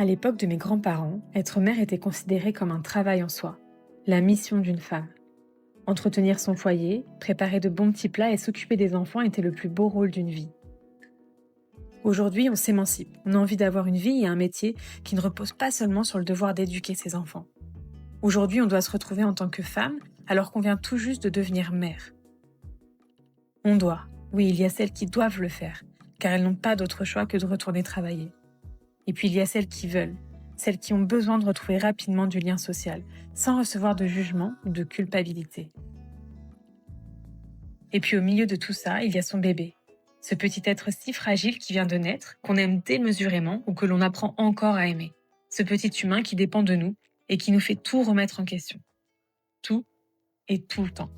À l'époque de mes grands-parents, être mère était considéré comme un travail en soi, la mission d'une femme. Entretenir son foyer, préparer de bons petits plats et s'occuper des enfants était le plus beau rôle d'une vie. Aujourd'hui, on s'émancipe, on a envie d'avoir une vie et un métier qui ne repose pas seulement sur le devoir d'éduquer ses enfants. Aujourd'hui, on doit se retrouver en tant que femme alors qu'on vient tout juste de devenir mère. On doit, oui, il y a celles qui doivent le faire, car elles n'ont pas d'autre choix que de retourner travailler. Et puis il y a celles qui veulent, celles qui ont besoin de retrouver rapidement du lien social, sans recevoir de jugement ou de culpabilité. Et puis au milieu de tout ça, il y a son bébé. Ce petit être si fragile qui vient de naître, qu'on aime démesurément ou que l'on apprend encore à aimer. Ce petit humain qui dépend de nous et qui nous fait tout remettre en question. Tout et tout le temps.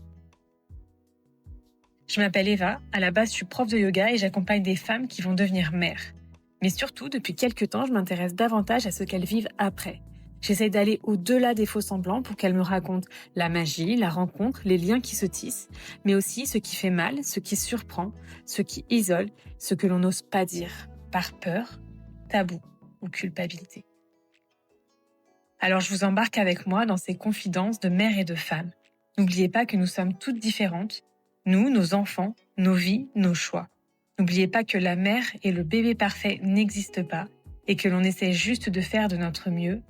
Je m'appelle Eva, à la base je suis prof de yoga et j'accompagne des femmes qui vont devenir mères. Mais surtout, depuis quelques temps, je m'intéresse davantage à ce qu'elles vivent après. J'essaie d'aller au-delà des faux-semblants pour qu'elles me racontent la magie, la rencontre, les liens qui se tissent, mais aussi ce qui fait mal, ce qui surprend, ce qui isole, ce que l'on n'ose pas dire, par peur, tabou ou culpabilité. Alors je vous embarque avec moi dans ces confidences de mères et de femmes. N'oubliez pas que nous sommes toutes différentes, nous, nos enfants, nos vies, nos choix. N'oubliez pas que la mère et le bébé parfait n'existent pas et que l'on essaie juste de faire de notre mieux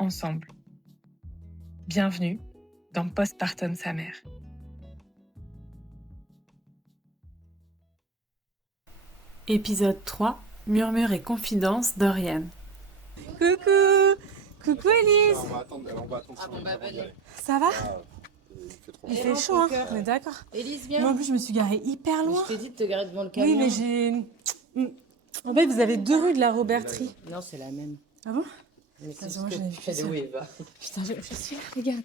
ensemble. Bienvenue dans Postpartum sa mère. Épisode 3, Murmures et confidences d'Oriane. Coucou! Coucou Elise! On va attendre. Ça va? Il Il fait chaud, hein? On est d'accord? Élise, Moi viens. en plus je me suis garée hyper loin. Je t'ai dit de te garer devant le camion. Oui mais j'ai... En fait vous avez 2 rues de la Roberterie. Non, c'est la même. Ah bon? Mais c'est Attends, ce moi, que j'en ai vu tu fais ça. de où Eva. Putain je suis là, regarde.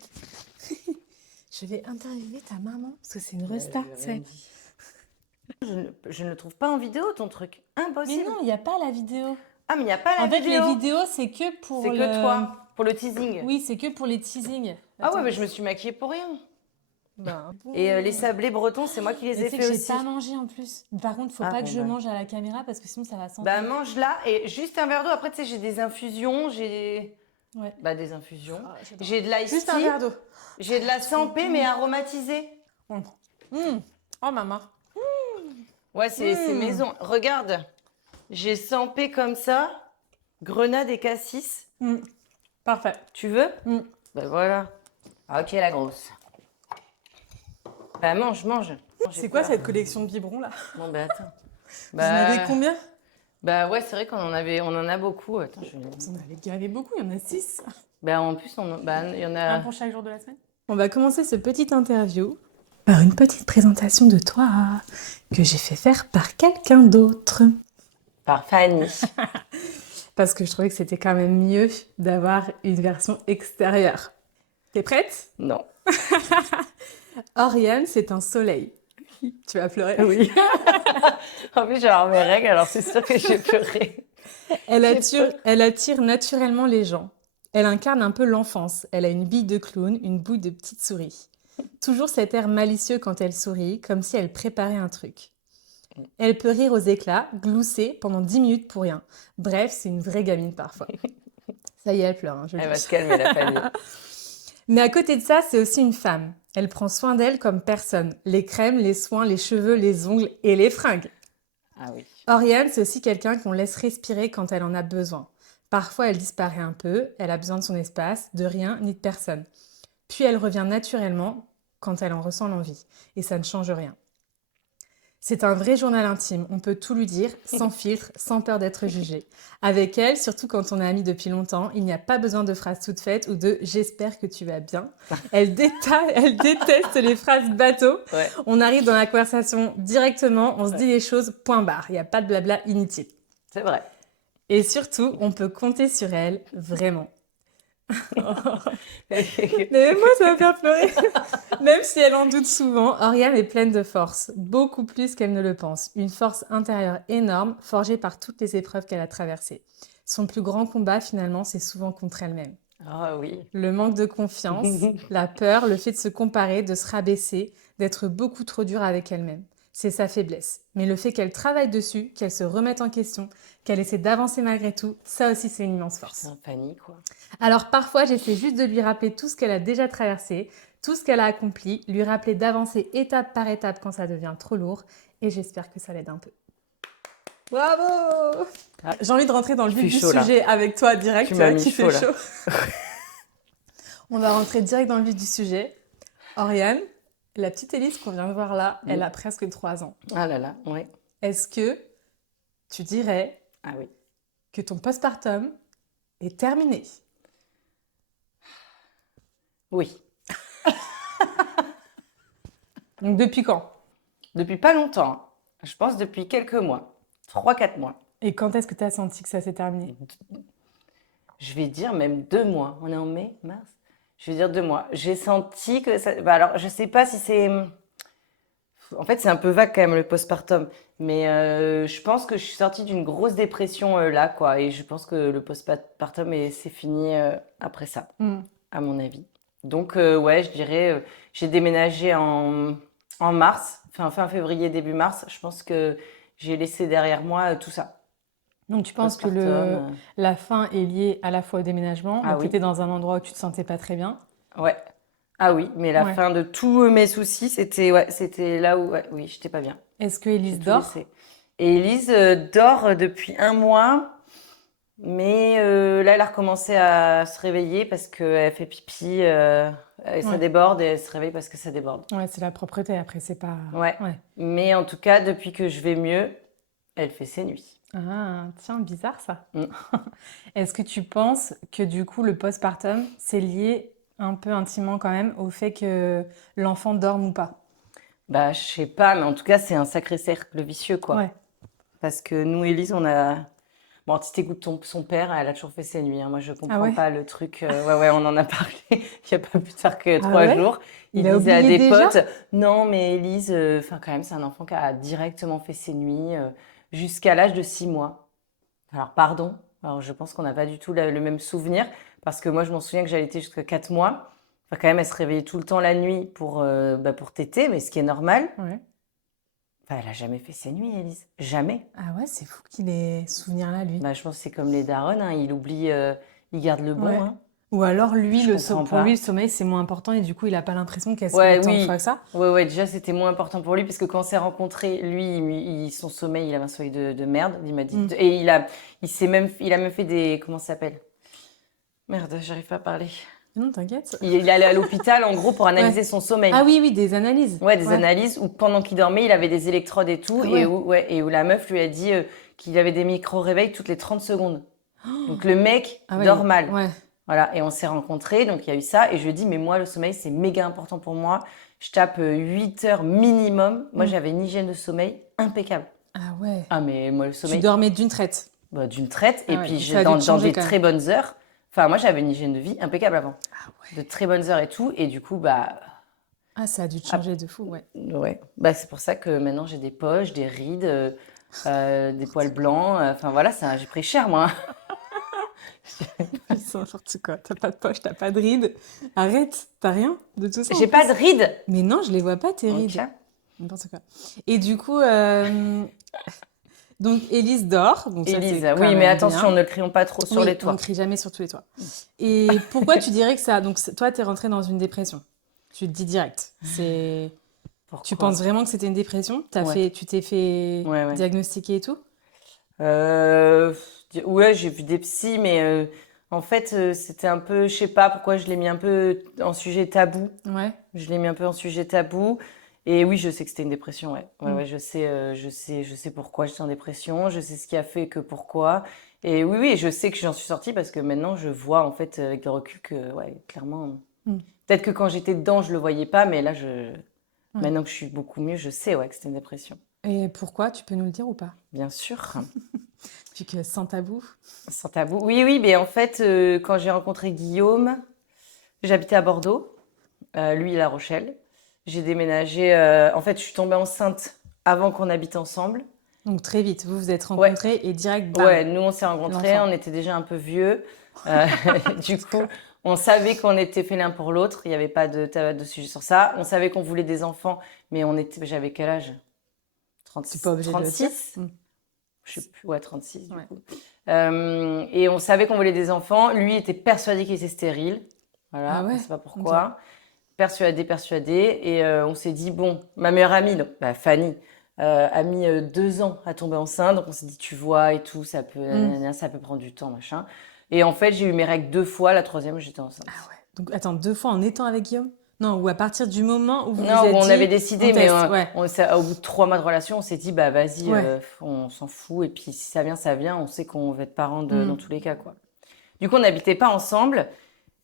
Je vais interviewer ta maman parce que c'est une resta. Je ne le trouve pas en vidéo ton truc. Impossible. Mais non, il n'y a pas la vidéo. Ah, mais il n'y a pas la En fait vidéo. les vidéos c'est que pour C'est que toi. Pour le teasing. Oui c'est que pour les teasings. Ah Attends. ouais, mais je me suis maquillée pour rien. Ben, Et les sablés bretons, c'est moi qui les Mais ai tu sais fait que j'ai aussi. pas mangé en plus. Mais par contre faut Ah, pas bon, que je bah. mange à la caméra parce que sinon ça va sentir. Bah mange là et juste un verre d'eau. Après, tu sais, j'ai des infusions, j'ai... Ouais. Bah des infusions. Ah, j'adore. J'ai de l'ice Juste un tea. verre d'eau. J'ai de la sampé, mais aromatisée. Oh maman. Ouais, c'est maison. Regarde, j'ai sampé comme ça, grenade et cassis. Parfait. Tu veux? Mm. Ben voilà. Ah, ok, la grosse. Bah mange. C'est quoi cette collection de biberons là? Bon, bah attends. Vous en avez combien? Bah ouais, c'est vrai on en a beaucoup. Attends, Vous en avez gavé beaucoup, il y en a 6. Bah en plus, il y en Un a... pour chaque jour de la semaine. On va commencer ce petit interview par une petite présentation de toi que j'ai fait faire par quelqu'un d'autre. Par Fanny. Parce que je trouvais que c'était quand même mieux d'avoir une version extérieure. T'es prête? Non. Oriane, c'est un soleil. Tu vas pleurer? Oui. En plus, j'ai avoir mes règles, alors c'est sûr que j'ai pleuré. Elle attire naturellement les gens. Elle incarne un peu l'enfance. Elle a une bille de clown, une bouille de petite souris. Toujours cet air malicieux quand elle sourit, comme si elle préparait un truc. Elle peut rire aux éclats, glousser pendant 10 minutes pour rien. Bref, c'est une vraie gamine parfois. Ça y est, elle pleure. Hein, je le Elle dis. va se calmer, la Fanny. Mais à côté de ça, c'est aussi une femme. Elle prend soin d'elle comme personne. Les crèmes, les soins, les cheveux, les ongles et les fringues. Ah oui. Oriane, c'est aussi quelqu'un qu'on laisse respirer quand elle en a besoin. Parfois, elle disparaît un peu, elle a besoin de son espace, de rien ni de personne. Puis elle revient naturellement quand elle en ressent l'envie. Et ça ne change rien. C'est un vrai journal intime, on peut tout lui dire, sans filtre, sans peur d'être jugé. Avec elle, surtout quand on est amis depuis longtemps, il n'y a pas besoin de phrases toutes faites ou de « j'espère que tu vas bien ». Elle déteste les phrases bateau. Ouais. On arrive dans la conversation directement, on se dit les choses, point barre. Il n'y a pas de blabla inutile. C'est vrai. Et surtout, on peut compter sur elle, vraiment. Mais moi, ça va me faire pleurer. Même si elle en doute souvent, Oriane est pleine de force, beaucoup plus qu'elle ne le pense. Une force intérieure énorme, forgée par toutes les épreuves qu'elle a traversées. Son plus grand combat, finalement, c'est souvent contre elle-même. Ah oui. Le manque de confiance, la peur, le fait de se comparer, de se rabaisser, d'être beaucoup trop dure avec elle-même. c'est sa faiblesse. Mais le fait qu'elle travaille dessus, qu'elle se remette en question, qu'elle essaie d'avancer malgré tout, ça aussi c'est une immense force. C'est un panique, quoi. Alors parfois, j'essaie juste de lui rappeler tout ce qu'elle a déjà traversé, tout ce qu'elle a accompli, lui rappeler d'avancer étape par étape quand ça devient trop lourd, et j'espère que ça l'aide un peu. Bravo! J'ai envie de rentrer dans le vif du sujet avec toi direct, tu m'as mis qui chaud, fait là. chaud. On va rentrer direct dans le vif du sujet. Oriane, la petite Élise qu'on vient de voir là, elle a presque 3 ans. Ah là là, ouais. Est-ce que tu dirais Ah oui. que ton postpartum est terminé? Oui. Donc depuis quand? Depuis pas longtemps. Je pense depuis quelques mois. 3-4 mois. Et quand est-ce que tu as senti que ça s'est terminé? Je vais dire même 2 mois. On est en mai, mars? Je vais dire 2 mois. J'ai senti que ça... Bah alors, je sais pas si c'est... En fait, c'est un peu vague quand même le postpartum. Mais je pense que je suis sortie d'une grosse dépression là, quoi. Et je pense que le postpartum, c'est fini après ça, à mon avis. Donc, ouais, je dirais... j'ai déménagé en mars, fin février, début mars. Je pense que j'ai laissé derrière moi tout ça. Donc tu penses que Postpartum, la fin est liée à la fois au déménagement, Ah donc tu oui. étais dans un endroit où tu te sentais pas très bien. Ouais. Ah oui, mais la Ouais. fin de tous mes soucis, c'était là où, oui, j'étais pas bien. Est-ce que Élise J'ai tout dort? laissé. Et Elise dort depuis 1 mois, mais là, elle a recommencé à se réveiller parce qu'elle fait pipi, et ça Ouais. déborde, et elle se réveille parce que ça déborde. Ouais, c'est la propreté, après c'est pas... Ouais. Mais en tout cas, depuis que je vais mieux, elle fait ses nuits. Ah, tiens, bizarre ça. Mm. Est-ce que tu penses que du coup le postpartum, c'est lié un peu intimement quand même au fait que l'enfant dorme ou pas? Bah, je sais pas, mais en tout cas, c'est un sacré cercle vicieux, quoi. Ouais. Parce que nous, Élise, on a... Bon, si t'écoutes son père, elle a toujours fait ses nuits, hein. Moi, je comprends ouais pas le truc. Ouais, on en a parlé il y a pas plus tard que Ah 3 ouais jours. Il Il a disait à oublié des déjà? potes, non, mais Élise, enfin, quand même, c'est un enfant qui a directement fait ses nuits jusqu'à l'âge de 6 mois. Alors, pardon. Alors, je pense qu'on n'a pas du tout le même souvenir. Parce que moi, je m'en souviens que j'allaitais jusqu'à 4 mois. Enfin, quand même, elle se réveillait tout le temps la nuit pour téter, mais ce qui est normal. Ouais. Enfin, elle a jamais fait ses nuits, Élise. Jamais. Ah ouais, c'est fou qu'il ait ce souvenir-là, lui. Bah, je pense que c'est comme les darons, hein. Il oublie, il garde le bon, Ouais. hein. Ou alors lui, Je comprends pour pas. lui, le sommeil, c'est moins important et du coup, il n'a pas l'impression qu'elle se Ouais, lève tant de oui. fois que ça. Ouais, déjà, c'était moins important pour lui parce que quand on s'est rencontrés, lui, son sommeil, il avait un sommeil de merde. Il m'a dit. Et il a même fait des. Comment ça s'appelle? Merde, j'arrive pas à parler. Non, t'inquiète. Il allait à l'hôpital, en gros, pour analyser son sommeil. Ah oui, des analyses. Ouais, des analyses où pendant qu'il dormait, il avait des électrodes et tout. Ah et, ouais. et où la meuf lui a dit qu'il avait des micro-réveils toutes les 30 secondes. Donc le mec Ah ouais, dort mal. Ouais. Voilà, et on s'est rencontrés, donc il y a eu ça. Et je lui ai dit, mais moi, le sommeil, c'est méga important pour moi. Je tape 8 heures minimum. Moi, j'avais une hygiène de sommeil impeccable. Ah ouais. Ah, mais moi, le Tu sommeil, dormais d'une traite. bah, d'une traite. Ah Et ouais, puis, ça a dû te dans changer des quand même. très bonnes heures. Enfin, moi, j'avais une hygiène de vie impeccable avant. Ah ouais. De très bonnes heures et tout. Et du coup, bah, Ah, ça a dû te changer de fou, ouais. ouais. Bah, c'est pour ça que maintenant, j'ai des poches, des rides, des poils blancs. Enfin, voilà, j'ai pris cher, moi. C'est n'importe quoi. T'as pas de poche, t'as pas de rides. Arrête, t'as rien de tout ça. J'ai pas de rides. Mais non, je les vois pas, tes rides. Ok. N'importe quoi. Et du coup, donc Élise dort. Donc ça, Élise, c'est quand oui, mais même attention, bien. ne le crions pas trop sur Oui, les on toits. ne crie jamais sur tous les toits. Et pourquoi tu dirais que ça... Donc toi, t'es rentrée dans une dépression. Tu te dis direct. Pourquoi? Tu penses vraiment que c'était une dépression? Ouais. Tu t'es fait Ouais. diagnostiquer et tout? Ouais, j'ai vu des psys, mais en fait, c'était un peu, je sais pas pourquoi je l'ai mis un peu en sujet tabou. Ouais. Je l'ai mis un peu en sujet tabou. Et oui, je sais que c'était une dépression, ouais. Ouais, je sais pourquoi j'étais en dépression, je sais ce qui a fait que pourquoi. Et oui, je sais que j'en suis sortie parce que maintenant, je vois, en fait, avec le recul que, ouais, clairement. Peut-être que quand j'étais dedans, je le voyais pas, mais là, maintenant que je suis beaucoup mieux, je sais, ouais, que c'était une dépression. Et pourquoi? Tu peux nous le dire ou pas? Bien sûr. Puis que sans tabou. Sans tabou. Oui, mais en fait, quand j'ai rencontré Guillaume, j'habitais à Bordeaux, lui, La Rochelle. J'ai déménagé. En fait, je suis tombée enceinte avant qu'on habite ensemble. Donc très vite, vous vous êtes rencontrés et direct, bam. Ouais, nous, on s'est rencontrés, L'enfant. on était déjà un peu vieux. Du coup, on savait qu'on était fait l'un pour l'autre. Il n'y avait pas de sujet sur ça. On savait qu'on voulait des enfants, mais j'avais quel âge? T'es pas obligé de le dire. 36. Je sais plus, ouais, 36 du Ouais. coup. Et on savait qu'on voulait des enfants. Lui était persuadé qu'il était stérile. Voilà, Ah on ouais? ne sait pas pourquoi. Persuadé. Et on s'est dit, bon, ma meilleure amie, donc, bah, Fanny, a mis 2 ans à tomber enceinte. Donc on s'est dit, tu vois, et tout, ça peut prendre du temps, machin. Et en fait, j'ai eu mes règles 2 fois. La troisième, j'étais enceinte. Ah ouais. Donc attends, 2 fois en étant avec Guillaume? Non, ou à partir du moment où vous vous Non, où êtes on avait dit, décidé, on mais teste, ouais. au bout de 3 mois de relation, on s'est dit, bah vas-y, Ouais. on s'en fout. Et puis si ça vient, ça vient. On sait qu'on va être parents dans Mm. tous les cas, quoi. Du coup, on n'habitait pas ensemble.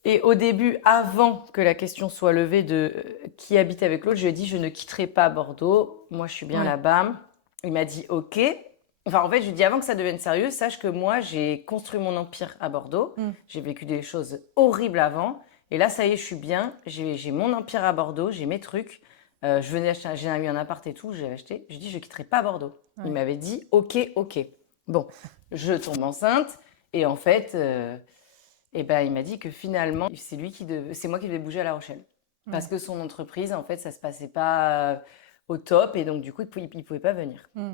Et au début, avant que la question soit levée de qui habite avec l'autre, je lui ai dit, je ne quitterai pas Bordeaux. Moi, je suis bien Ouais. là-bas. Il m'a dit, OK. Enfin, en fait, je lui ai dit, avant que ça devienne sérieux, sache que moi, j'ai construit mon empire à Bordeaux. Mm. J'ai vécu des choses horribles avant. Et là, ça y est, je suis bien. J'ai mon empire à Bordeaux. J'ai mes trucs. Je venais acheter, j'ai eu un appart et tout. J'ai acheté. Je lui ai dit, je ne quitterai pas Bordeaux. Ouais. Il m'avait dit, OK, OK. Bon, je tombe enceinte. Et en fait, et ben, il m'a dit que finalement, c'est moi qui devais bouger à La Rochelle. Parce Ouais. que son entreprise, en fait, ça se passait pas au top. Et donc, du coup, il pouvait pas venir. Mm.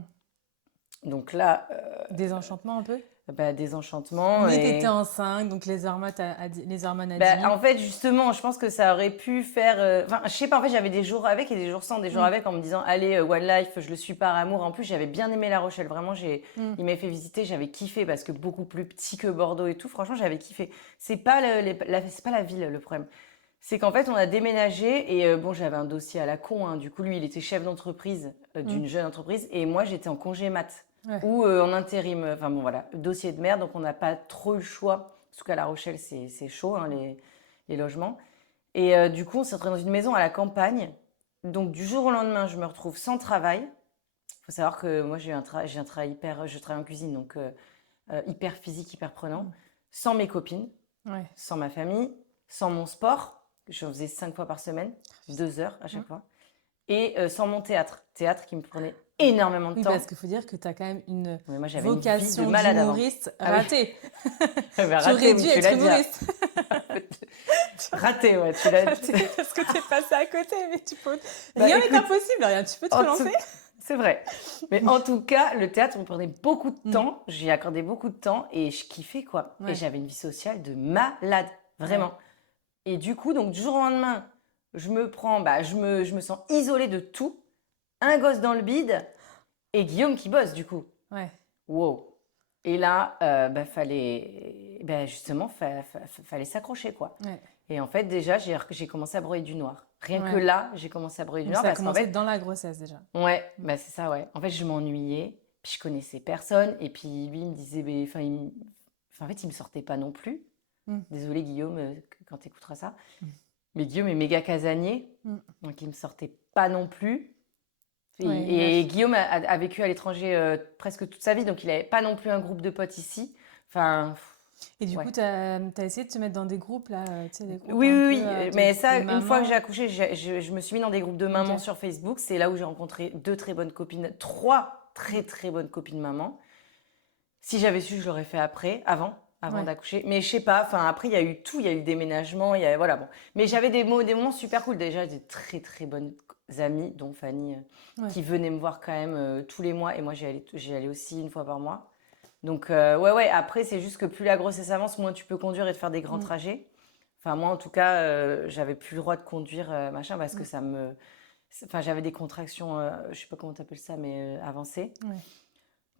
Donc là, Désenchantement un peu? bah, désenchantement. Mais Et t'étais enceinte, donc les hormones a bah, dit. en fait, justement, je pense que ça aurait pu faire. Enfin, je sais pas, en fait, j'avais des jours avec et des jours sans, des jours Mm. avec en me disant, allez, One Life, je le suis par amour. En plus, j'avais bien aimé La Rochelle. Vraiment, Mm. il m'avait fait visiter, j'avais kiffé parce que beaucoup plus petit que Bordeaux et tout. Franchement, j'avais kiffé. C'est pas, c'est pas la ville le problème. C'est qu'en fait, on a déménagé et bon, j'avais un dossier à la con, hein. Du coup, lui, il était chef d'entreprise d'une jeune entreprise et moi, j'étais en congé mat Ouais. ou en intérim. Enfin bon, voilà, dossier de merde. Donc, on n'a pas trop eu le choix. Surtout qu'à La Rochelle, c'est chaud, hein, les logements. Et du coup, on s'est retrouvé dans une maison à la campagne. Donc, du jour au lendemain, je me retrouve sans travail. Il faut savoir que moi, j'ai un travail hyper. Je travaille en cuisine, donc hyper physique, hyper prenant. Sans mes copines, Ouais. sans ma famille, sans mon sport. Je faisais 5 fois par semaine, 2 heures à chaque fois. Et sans mon théâtre qui me prenait énormément de Oui, temps. parce qu'il faut dire que tu as quand même une Mais moi, j'avais une vie de vocation malade avant. d'humoriste Ah oui. ratée. J'avais Tu raté, aurais oui, dû tu être l'as dit. humoriste. Raté, ouais, tu l'as dit. Ratée, parce que t'es passé à côté, mais tu peux. Bah, Rien n'est écoute, impossible, rien. Tu peux te en tout- relancer. C'est vrai. Mais en tout cas, le théâtre me prenait beaucoup de Mm. temps. J'y accordais beaucoup de temps et je kiffais, quoi. Ouais. Et j'avais une vie sociale de malade, vraiment. Et du coup, donc, du jour au lendemain, je me sens isolée de tout. Un gosse dans le bide et Guillaume qui bosse, du coup. Ouais. Wow. Et là, justement, fallait s'accrocher, quoi. Ouais. Et en fait, déjà, j'ai commencé à broyer du noir. Rien que Ouais. là, j'ai commencé à broyer du Donc noir ça a parce qu'en commencé fait, dans la grossesse déjà. ouais, bah c'est ça, ouais. En fait, je m'ennuyais, puis je connaissais personne, et puis lui, il me disait, en fait, il me sortait pas non plus. Mm. Désolé, Guillaume, quand tu écouteras ça. Mais Guillaume est méga casanier, Mm. donc il me sortait pas non plus. Et, Ouais, et Guillaume a vécu à l'étranger presque toute sa vie, donc il n'avait pas non plus un groupe de potes ici. Enfin, Et du ouais. coup, t'as essayé de te mettre dans des groupes là, tu sais, des groupes Oui, un oui, peu, oui. de- Mais ça, de une fois que mamans. j'ai accouché, je me suis mis dans des groupes de mamans Ok. sur Facebook. C'est là où j'ai rencontré 2 très bonnes copines, 3 très très bonnes copines mamans. Si j'avais su, je l'aurais fait avant Ouais. d'accoucher. Mais je sais pas, enfin après il y a eu tout, il y a eu le déménagement, voilà bon. Mais j'avais des moments super cool. Déjà des très très bonnes amies, dont Fanny, Ouais. qui venait me voir quand même tous les mois. Et moi j'y allais aussi une fois par mois. Donc ouais. Après c'est juste que plus la grossesse avance, moins tu peux conduire et te faire des grands Mm. trajets. Enfin moi en tout cas, j'avais plus le droit de conduire machin parce que enfin j'avais des contractions, je sais pas comment t'appelles ça, mais avancées. Ouais.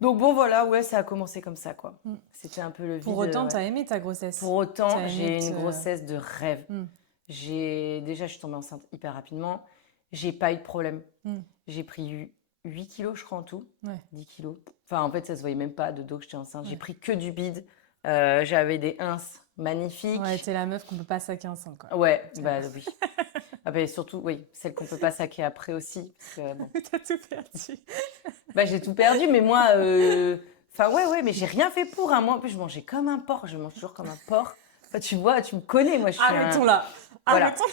Donc bon voilà, ouais, ça a commencé comme ça, quoi. Mm. C'était un peu le vide. Pour autant, ouais. t'as aimé ta grossesse. Pour autant, T'as aimé j'ai une te- grossesse de rêve. Mm. Déjà, je suis tombée enceinte hyper rapidement. J'ai pas eu de problème. Mm. J'ai pris 8 kilos, je crois, en tout. Ouais. 10 kilos. Enfin, en fait, ça se voyait même pas de dos que j'étais enceinte. Ouais. J'ai pris que du bide. J'avais des ins magnifiques. Ouais, t'es la meuf qu'on peut pas saquer enceinte, quoi. Ouais, bah oui. Ah bah, surtout, oui, celle qu'on peut pas saquer après aussi. Parce que, bon. T'as tout perdu. Bah, j'ai tout perdu, mais moi, enfin, ouais, mais j'ai rien fait pour, hein. Moi, en plus, je mangeais comme un porc. Je mange toujours comme un porc. Enfin, tu vois, tu me connais, moi, je suis Arrêtons là. Voilà. Arrêtons.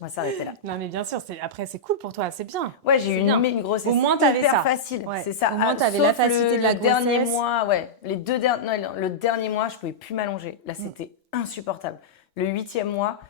On va s'arrêter là. Non, mais bien sûr, après, c'est cool pour toi, c'est bien. Ouais, j'ai eu C'est bien. une grossesse Au moins, t'avais hyper ça. facile. Ouais. C'est ça. Au moins, Ah, t'avais la sauf facilité de la le dernier grossesse. mois, ouais. Le dernier mois, je pouvais plus m'allonger. Là, c'était insupportable. Le 8e mois,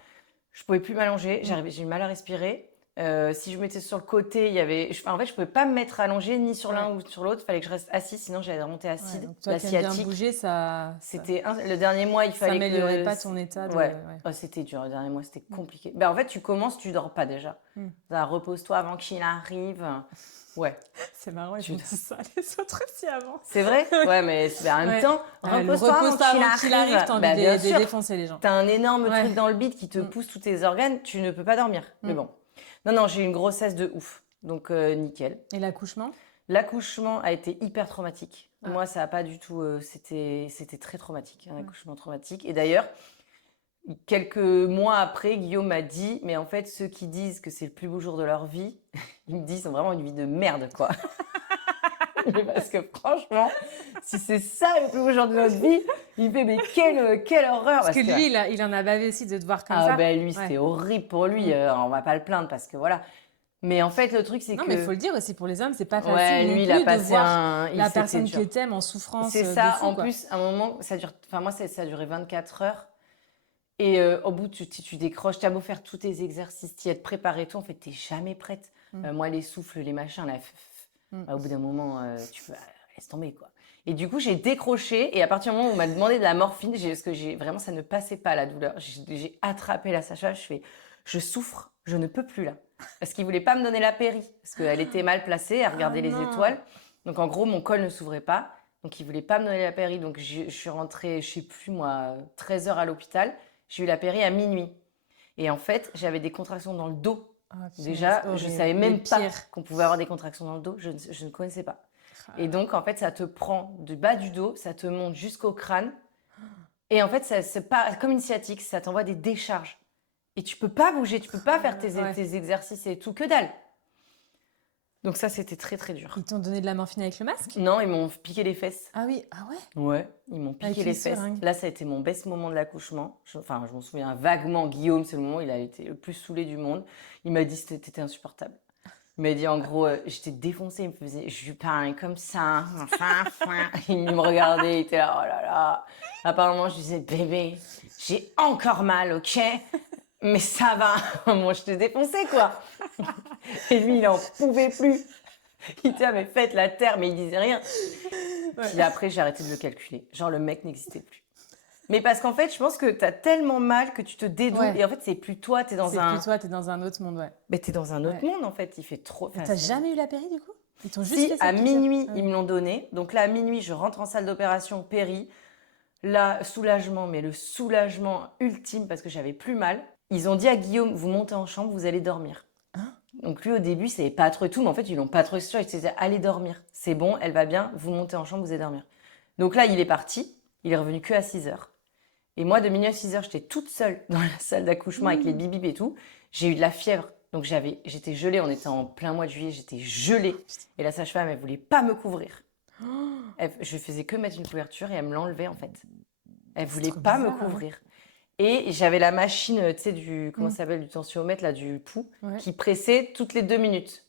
je pouvais plus m'allonger. J'ai eu mal à respirer. Si je me mettais sur le côté, il y avait... en fait, je pouvais pas me mettre allongée ni sur l'un Ouais. ou sur l'autre. Il fallait que je reste assise, sinon j'allais remonter Ouais, acide. donc toi qui aimes bien L'asiatique, bouger, ça le dernier mois, il fallait améliorait que... pas ton état de... Ouais, Ouais. oh, c'était dur, le dernier mois, c'était Mm. compliqué. Ben, en fait, tu commences, tu dors pas déjà. Mm. Ça, repose-toi avant qu'il arrive. Ouais. C'est marrant, ils Tu- ont dit ça, les autres aussi avant. C'est vrai? Ouais, mais en même Ouais. temps, Ah, le repose-toi repose-toi avant qu'il arrive, t'as envie Ben, de bien les sûr. défoncer, les gens. T'as un énorme Ouais. truc dans le bide qui te pousse tous tes organes, tu ne peux pas dormir. Mais Mm. bon. Non, j'ai eu une grossesse de ouf. Donc, nickel. Et l'accouchement? L'accouchement a été hyper traumatique. Ah. Moi, ça a pas du tout. C'était très traumatique, un accouchement traumatique. Et d'ailleurs, quelques mois après, Guillaume m'a dit, mais en fait, ceux qui disent que c'est le plus beau jour de leur vie, ils me disent, ils ont vraiment une vie de merde, quoi. Mais parce que franchement, si c'est ça le plus beau jour de notre vie, il me fait, mais quelle horreur. Parce que lui, il en a bavé aussi de te voir comme ça. Ah ben lui, Ouais. c'était horrible pour lui. On va pas le plaindre parce que voilà. Mais en fait, le truc, c'est Non, que... mais il faut le dire aussi, pour les hommes, c'est pas facile Ouais, non lui, il plus a de passé voir la c'était personne dur. que t'aimes en souffrance C'est de ça. fou, En quoi. plus, à un moment, ça dure... Enfin, moi, ça a duré 24 heures. Et au bout, tu décroches. T'as beau faire tous tes exercices, t'y être préparé et tout. En fait, t'es jamais prête. Moi, les souffles, les machins, là, au bout d'un moment, tu peux... laisse tomber, quoi. Et du coup, j'ai décroché. Et à partir du moment où on m'a demandé de la morphine, parce que vraiment, ça ne passait pas, la douleur. J'ai attrapé la sage-femme. Je souffre. Je ne peux plus, là. Parce qu'il voulait pas me donner la péri. Parce qu'elle était mal placée. Elle regardait les non. étoiles. Donc, en gros, mon col ne s'ouvrait pas. Donc, il voulait pas me donner la péri. Donc, je suis rentrée, je sais plus, moi, 13 heures à l'hôpital. J'ai eu la péri à minuit. Et en fait, j'avais des contractions dans le dos. Ah, putain, Déjà, c'est je horrible. savais même Les pas pires. qu'on pouvait avoir des contractions dans le dos. Je ne connaissais pas. Ah. Et donc, en fait, ça te prend du bas du dos, ça te monte jusqu'au crâne. Et en fait, c'est pas comme une sciatique, ça t'envoie des décharges. Et tu peux pas bouger, tu peux pas faire Ouais. tes exercices et tout, que dalle. Donc ça, c'était très, très dur. Ils t'ont donné de la morphine avec le masque? Non, ils m'ont piqué les fesses. Ah oui, ah ouais? Ouais, ils m'ont Avec piqué une les fesses. seringue. Là, ça a été mon best moment de l'accouchement. Je m'en souviens vaguement. Guillaume, c'est le moment où il a été le plus saoulé du monde. Il m'a dit que t'étais insupportable. Il m'a dit, en gros, j'étais défoncée. Je lui parlais comme ça. Il me regardait, il était là, oh là là. Apparemment, je disais, bébé, j'ai encore mal, ok? Mais ça va. Moi, je t'ai défoncé, quoi. Et lui, il en pouvait plus. Il disait, ah, mais faites la terre, mais il disait rien. Puis après, j'ai arrêté de le calculer. Genre, le mec n'existait plus. Mais parce qu'en fait, je pense que t'as tellement mal que tu te dédoubles. Ouais. Et en fait, c'est plus toi, t'es dans C'est un... plus toi, t'es dans un autre monde, ouais. Mais t'es dans un autre Ouais. monde, en fait. Il fait trop... Mais enfin, t'as c'est- jamais eu la péri, du coup? Ils t'ont juste Si, fait cette à piqûre? minuit, Ah ils oui. me l'ont donné. Donc là, à minuit, je rentre en salle d'opération, péri. Là, soulagement, mais le soulagement ultime parce que j'avais plus mal. Ils ont dit à Guillaume, vous montez en chambre, vous allez dormir. Hein? Donc lui, au début, il savait pas trop et tout, mais en fait, ils l'ont pas trop sûr. Ils se disaient, allez dormir. C'est bon, elle va bien, vous montez en chambre, vous allez dormir. Donc là, il est parti. Il est revenu que à 6 heures. Et moi, de minuit à 6 heures, j'étais toute seule dans la salle d'accouchement avec les bibibs et tout. J'ai eu de la fièvre. Donc j'étais gelée. On était en plein mois de juillet. J'étais gelée. Et la sage-femme, elle voulait pas me couvrir. Je faisais que mettre une couverture et elle me l'enlevait, en fait. Elle voulait trop pas me bizarre. couvrir. Et j'avais la machine, tu sais, comment Mm. ça s'appelle, du tensiomètre, là, du pouls, Ouais. qui pressait toutes les 2 minutes.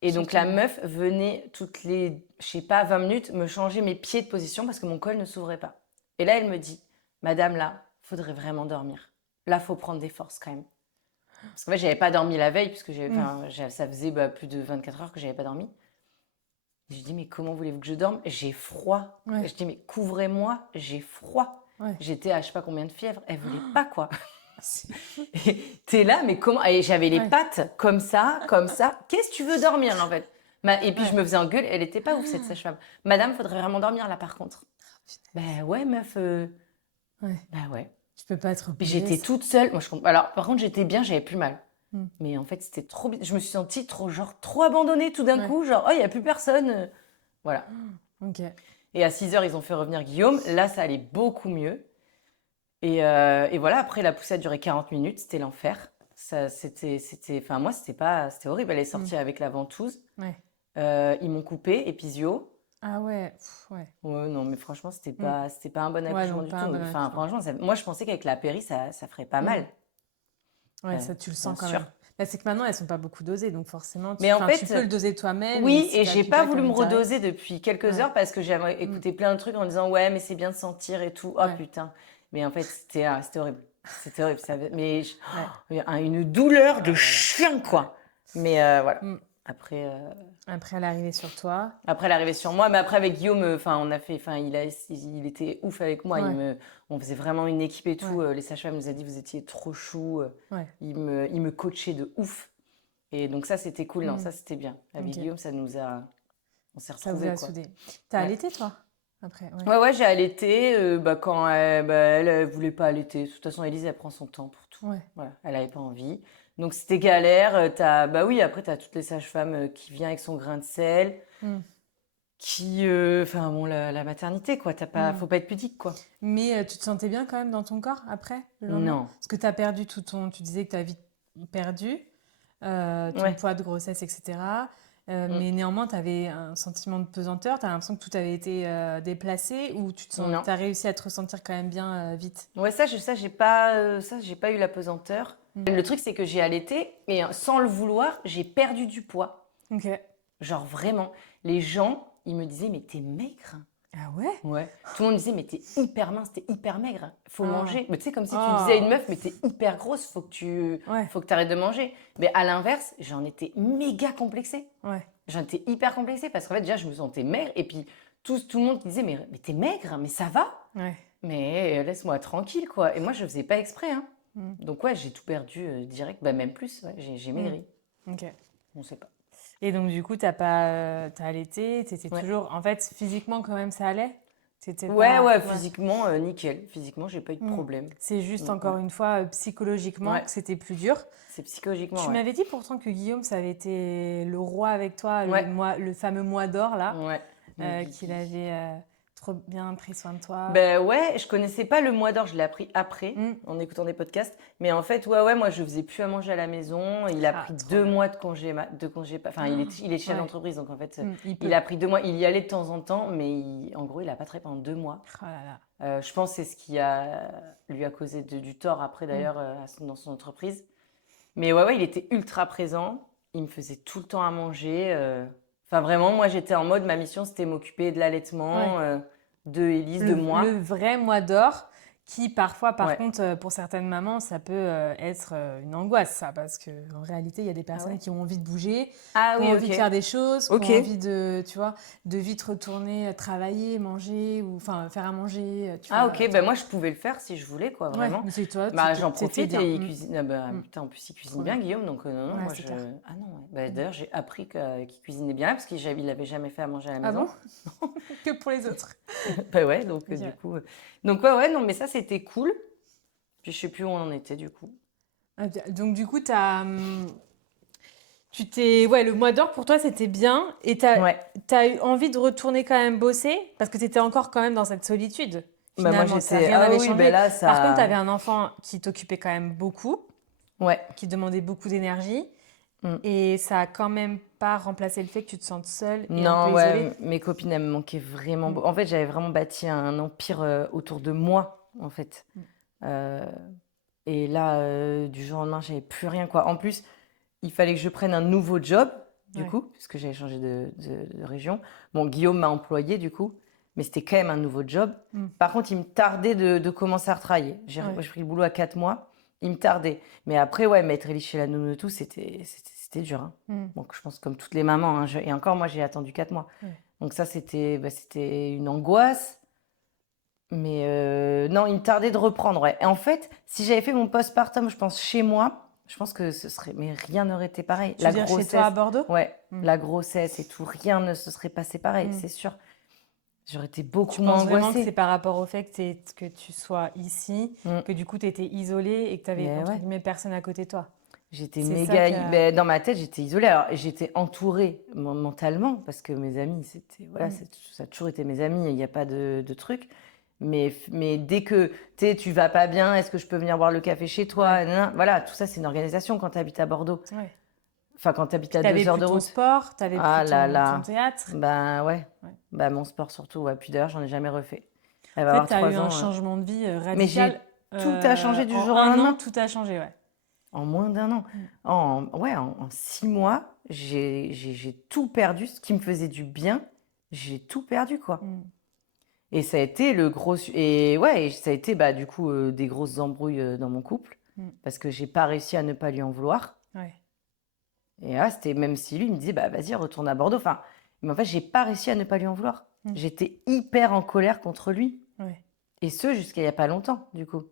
Et donc, la meuf venait toutes les, je sais pas, 20 minutes, me changer mes pieds de position parce que mon col ne s'ouvrait pas. Et là, elle me dit, madame, là, faudrait vraiment dormir. Là, faut prendre des forces quand même. Parce qu'en fait, j'avais pas dormi la veille, puisque ça faisait plus de 24 heures que j'avais pas dormi. Et je dis, mais comment voulez-vous que je dorme? J'ai froid. Ouais. Et je dis, mais couvrez-moi, j'ai froid. Ouais. J'étais à je sais pas combien de fièvre. Elle voulait pas, quoi. C'est- Et t'es là, mais comment? Et j'avais les Ouais. pattes comme ça, comme ça. Qu'est-ce que tu veux dormir, là, en fait? Et puis, Ouais. je me faisais engueuler. Elle était pas ouf, cette sage-femme. Madame, faudrait vraiment dormir, là, par contre. Ben ouais, meuf. Ouais. Ben ouais. Tu peux pas être Puis obligée. j'étais toute seule. Moi, alors, par contre, j'étais bien, j'avais plus mal. Mm. Mais en fait, c'était trop... Je me suis sentie trop abandonnée tout d'un Ouais. coup. Genre, oh, il n'y a plus personne. Voilà. Ok. Et à 6 heures, ils ont fait revenir Guillaume. Là, ça allait beaucoup mieux. Et voilà, après, la poussée a duré 40 minutes. C'était l'enfer. Enfin, moi, c'était horrible. Elle est sortie avec la ventouse. Ouais. Ils m'ont coupé, épisio. Ah ouais. Ouais. Ouais, non, mais franchement, c'était pas un bon Ouais, accouchement non, du pas un tout. bon Enfin, accouchement. franchement, moi, je pensais qu'avec la péri, ça ferait pas mal. Ouais, Ouais, ça, tu le sens bien quand sûr. même. Là, c'est que maintenant, elles sont pas beaucoup dosées, donc forcément, Mais en fait, tu peux le doser toi-même. Oui, si et t'as j'ai plus pas pas voulu me comme t'arrêtes. redoser depuis quelques Ouais. heures parce que j'avais écouté plein de trucs en disant ouais, mais c'est bien de sentir et tout. Oh Ouais. putain. Mais en fait, c'était horrible. C'était horrible. Une douleur de chien, quoi. Mais voilà. Mm. Après, Après, elle est arrivée sur toi. après, elle est arrivée sur moi. Mais après, avec Guillaume, enfin, il était ouf avec moi. Ouais, On faisait vraiment une équipe et ouais, tout. Les sages-femmes nous a dit, vous étiez trop chou. ouais. Il me coachait de ouf. Et donc ça, c'était cool. Non, Mm. ça, c'était bien. Avec Ok. Guillaume, on s'est Ça vous retrouvés, a quoi. soudé. T'as Ouais. allaité, toi? Après, ouais. Ouais, j'ai allaité. Quand elle voulait pas allaiter. De toute façon, Élise, elle prend son temps pour tout. Ouais. Voilà, elle avait pas envie. Donc c'était galère. Bah oui, après, t'as toutes les sages-femmes qui viennent avec son grain de sel. Mm. Enfin bon, la maternité, quoi. Mm. Faut pas être pudique, quoi. Mais tu te sentais bien quand même dans ton corps après, le lendemain? Non. Parce que t'as perdu tout ton... Tu disais que t'as vite perdu ton Ouais. poids de grossesse, etc. Mm. Mais néanmoins, t'avais un sentiment de pesanteur. T'as l'impression que tout avait été déplacé ou Non. t'as réussi à te ressentir quand même bien vite? Ouais, j'ai pas eu la pesanteur. Mm. Le truc, c'est que j'ai allaité et sans le vouloir, j'ai perdu du poids. Ok. Genre vraiment, les gens, ils me disaient, mais t'es maigre. Ah ouais? Ouais. Tout le monde disait, mais t'es hyper mince, t'es hyper maigre. Faut Ah. manger. Mais tu sais, comme si tu Ah. disais à une meuf, mais t'es hyper grosse, Ouais. faut que t'arrêtes de manger. Mais à l'inverse, j'en étais méga complexée. Ouais. J'en étais hyper complexée parce qu'en fait, déjà, je me sentais maigre. Et puis, tout le monde qui disait, mais t'es maigre, mais ça va. Ouais. Mais laisse-moi tranquille, quoi. Et moi, je faisais pas exprès, hein. Mm. Donc, ouais, j'ai tout perdu direct. Bah, même plus, ouais, j'ai maigri. Ok. On sait pas. Et donc, du coup, t'as allaité, t'étais Ouais. toujours... En fait, physiquement, quand même, ça allait? T'étais Ouais, pas... ouais, physiquement, nickel. Physiquement, j'ai pas eu de Mm. problème. C'est juste, Mm, encore ouais. une fois, psychologiquement, Ouais. que c'était plus dur. C'est psychologiquement, Tu ouais. m'avais dit pourtant que Guillaume, ça avait été le roi avec toi, Ouais. le fameux mois d'or, là, Ouais. Mon qu'il Guigui. avait trop bien pris soin de toi. Ben ouais, je connaissais pas le mois d'or, je l'ai appris après, Mm. en écoutant des podcasts. Mais en fait, ouais, moi je faisais plus à manger à la maison. Il a Ah, pris trop 2 bien. mois de congé, enfin il est chef Ouais. d'entreprise, donc en fait, Il il peut. a pris 2 mois. Il y allait de temps en temps, mais en gros, il a pas travaillé pendant 2 mois. Oh là là. Je pense que c'est ce qui lui a causé du tort après d'ailleurs dans son entreprise. Mais ouais, il était ultra présent. Il me faisait tout le temps à manger. Enfin vraiment, moi j'étais en mode, ma mission c'était m'occuper de l'allaitement, Ouais. de Élise, de moi. Le vrai mois d'or, qui parfois, par Ouais. contre, pour certaines mamans, ça peut être une angoisse, ça, parce que en réalité, il y a des personnes ouais qui ont envie de bouger, Ah qui ont oui, envie de faire ok. des choses, qui Ok. ont envie de, tu vois, de vite retourner travailler, manger, ou enfin faire à manger, tu Ah vois. ok, ben moi je pouvais le faire si je voulais, quoi, Ouais, vraiment. mais c'est toi, Bah j'en c'était profite bien. et il cuisine. Ah bah Mm. putain, en plus il cuisine Trop bien, bien. Guillaume, donc non, Ouais, moi c'est je. clair. Ah non, ouais. Bah, d'ailleurs j'ai appris qu'il cuisinait bien parce il l'avait jamais fait à manger à la Ah maison. bon? Que pour les autres. Bah ouais, donc Ok. du coup. Donc ouais, non, mais ça c'était cool. Puis je sais plus où on en était du coup. Ah, bien. Donc du coup, ouais, le mois d'or pour toi c'était bien et Ouais. t'as eu envie de retourner quand même bosser parce que t'étais encore quand même dans cette solitude. Bah moi Finalement, j'étais. rien Ah n'avait oui, changé. ben là Par contre, ça. t'avais un enfant qui t'occupait quand même beaucoup, Ouais. qui demandait beaucoup d'énergie Mm. et ça a quand même pas remplacé le fait que tu te sentes seule et un peu Non, isolée. ouais, mes copines, elles me manquaient vraiment. Mm. En fait, j'avais vraiment bâti un empire autour de moi, en fait. Mm. Euh, et là, du jour au lendemain, j'avais plus rien, quoi. En plus, il fallait que je prenne un nouveau job, du Ouais. coup, puisque j'avais changé de région. Bon, Guillaume m'a employé, du coup, mais c'était quand même un nouveau job. Mm. Par contre, il me tardait de commencer à retravailler. J'ai Ouais. pris le boulot à 4 mois. Il me tardait. Mais après, ouais, mettre Ellie chez la nounou et tout, c'était dur, hein. Mm. Donc, je pense comme toutes les mamans, hein, et encore, moi, j'ai attendu 4 mois. Ouais. Donc ça, c'était une angoisse. Mais non, il me tardait de reprendre, ouais. Et en fait, si j'avais fait mon postpartum, je pense, chez moi, je pense que ce serait... Mais rien n'aurait été pareil. Tu veux dire chez toi à Bordeaux? Ouais, Mm. la grossesse et tout, rien ne se serait passé pareil, Mm. c'est sûr. J'aurais été Tu beaucoup moins penses vraiment que angoissée. c'est par rapport au fait que tu sois ici, Mm. que du coup tu étais isolée et que tu avais Mais entre ouais. guillemets personne à côté de toi? J'étais C'est ça méga... que- Ben, dans ma tête, j'étais isolée. Alors, j'étais entourée mentalement, parce que mes amis, Mm. ça a toujours été mes amis, il n'y a pas de truc. Mais dès que tu vas pas bien, est-ce que je peux venir boire le café chez toi? Ouais. Nanana. Voilà, tout ça, c'est une organisation quand tu habites à Bordeaux. Ouais. Enfin, quand tu habites à T'avais 2 heures plus de ton route. sport, t'avais Ah plus là ton là. théâtre. Ben ouais. Ouais. Bah, mon sport surtout. Ouais. Puis d'ailleurs, j'en ai jamais refait. Elle va En fait, avoir tu as 3 eu ans. un changement de vie Mais radical. tout a changé du En jour au un lendemain. an, tout a changé, ouais. En moins d'un an. En 6 mois, j'ai tout perdu. Ce qui me faisait du bien, j'ai tout perdu, quoi. Mm. Et ça a été le gros... Et ouais, et ça a été bah, du coup des grosses embrouilles dans mon couple. Mm. Parce que j'ai pas réussi à ne pas lui en vouloir. Ouais. Et là, c'était même si lui, il me disait, bah vas-y, retourne à Bordeaux. Enfin, mais en fait, j'ai pas réussi à ne pas lui en vouloir. Mm. J'étais hyper en colère contre lui. Ouais. Et ce, jusqu'à il y a pas longtemps, du coup.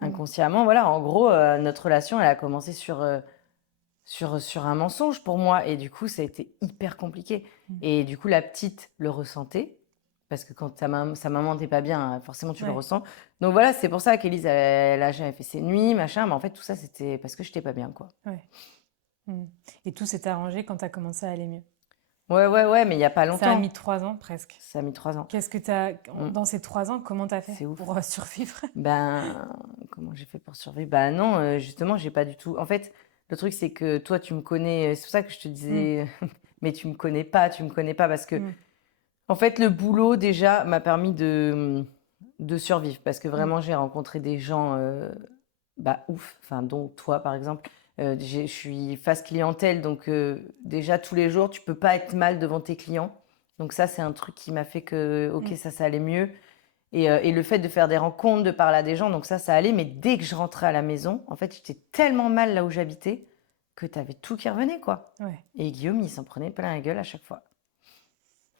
Mm. Inconsciemment, voilà, en gros, notre relation, elle a commencé sur un mensonge pour moi. Et du coup, ça a été hyper compliqué. Mm. Et du coup, la petite le ressentait. Parce que quand sa maman n'était pas bien, forcément, tu le Ouais. ressens. Donc voilà, c'est pour ça qu'Élise, elle a jamais fait ses nuits, machin. Mais en fait, tout ça, c'était parce que j'étais pas bien, quoi. Ouais. Mm. Et tout s'est arrangé quand tu as commencé à aller mieux. Ouais, mais il y a pas Ça a mis longtemps. 3 ans presque. Ça a mis 3 ans. Qu'est-ce que tu as, Mm. dans ces 3 ans, comment tu as fait C'est ouf. pour survivre? Ben, comment j'ai fait pour survivre? Ben non, justement, j'ai pas du tout. En fait, le truc, c'est que toi, tu me connais. C'est pour ça que je te Mm. disais, mais tu me connais pas, parce que, Mm. en fait, le boulot, déjà, m'a permis de survivre. Parce que Mm. vraiment, j'ai rencontré des gens, bah, ouf. Enfin, dont toi, par exemple. Je suis face clientèle, donc déjà, tous les jours, tu peux pas être mal devant tes clients. Donc ça, c'est un truc qui m'a fait que, ok, Mm. ça allait mieux. Et le fait de faire des rencontres, de parler à des gens, donc ça allait. Mais dès que je rentrais à la maison, en fait, j'étais tellement mal là où j'habitais que t'avais tout qui revenait, quoi. Ouais. Et Guillaume, il s'en prenait plein la gueule à chaque fois.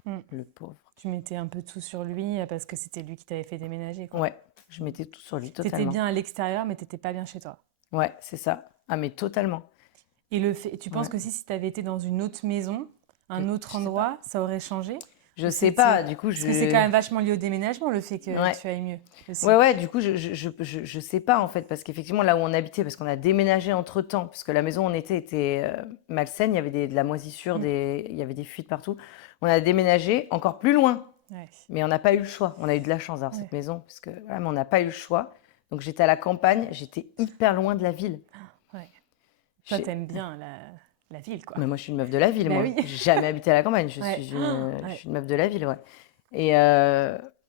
Mm. Le pauvre. Tu mettais un peu tout sur lui parce que c'était lui qui t'avait fait déménager, quoi. Ouais, je mettais tout sur lui, T'étais totalement. bien à l'extérieur, mais t'étais pas bien chez toi. Ouais, c'est ça. Ah, mais totalement. Et tu penses Ouais. que si tu avais été dans une autre maison, un Je autre sais endroit, ça aurait changé? Je Ou sais pas, c'était... du coup, Parce que c'est quand même vachement lié au déménagement, le fait que Ouais. tu ailles mieux aussi. Ouais, du coup, je sais pas, en fait, parce qu'effectivement, là où on habitait, parce qu'on a déménagé entre-temps, parce que la maison où on était malsaine, il y avait de la moisissure, Mm. il y avait des fuites partout. On a déménagé encore plus loin. Ouais. Mais on n'a pas eu le choix. On a eu de la chance d'avoir Ouais. cette maison, parce que voilà, mais on n'a pas eu le choix. Donc j'étais à la campagne, j'étais hyper loin de la ville. Ouais. Toi, J'ai- t'aimes bien la ville, quoi. Mais moi, je suis une meuf de la ville, Bah moi. oui. J'ai jamais habité à la campagne. Je Ouais. suis une, je Ouais. suis une meuf de la ville, ouais.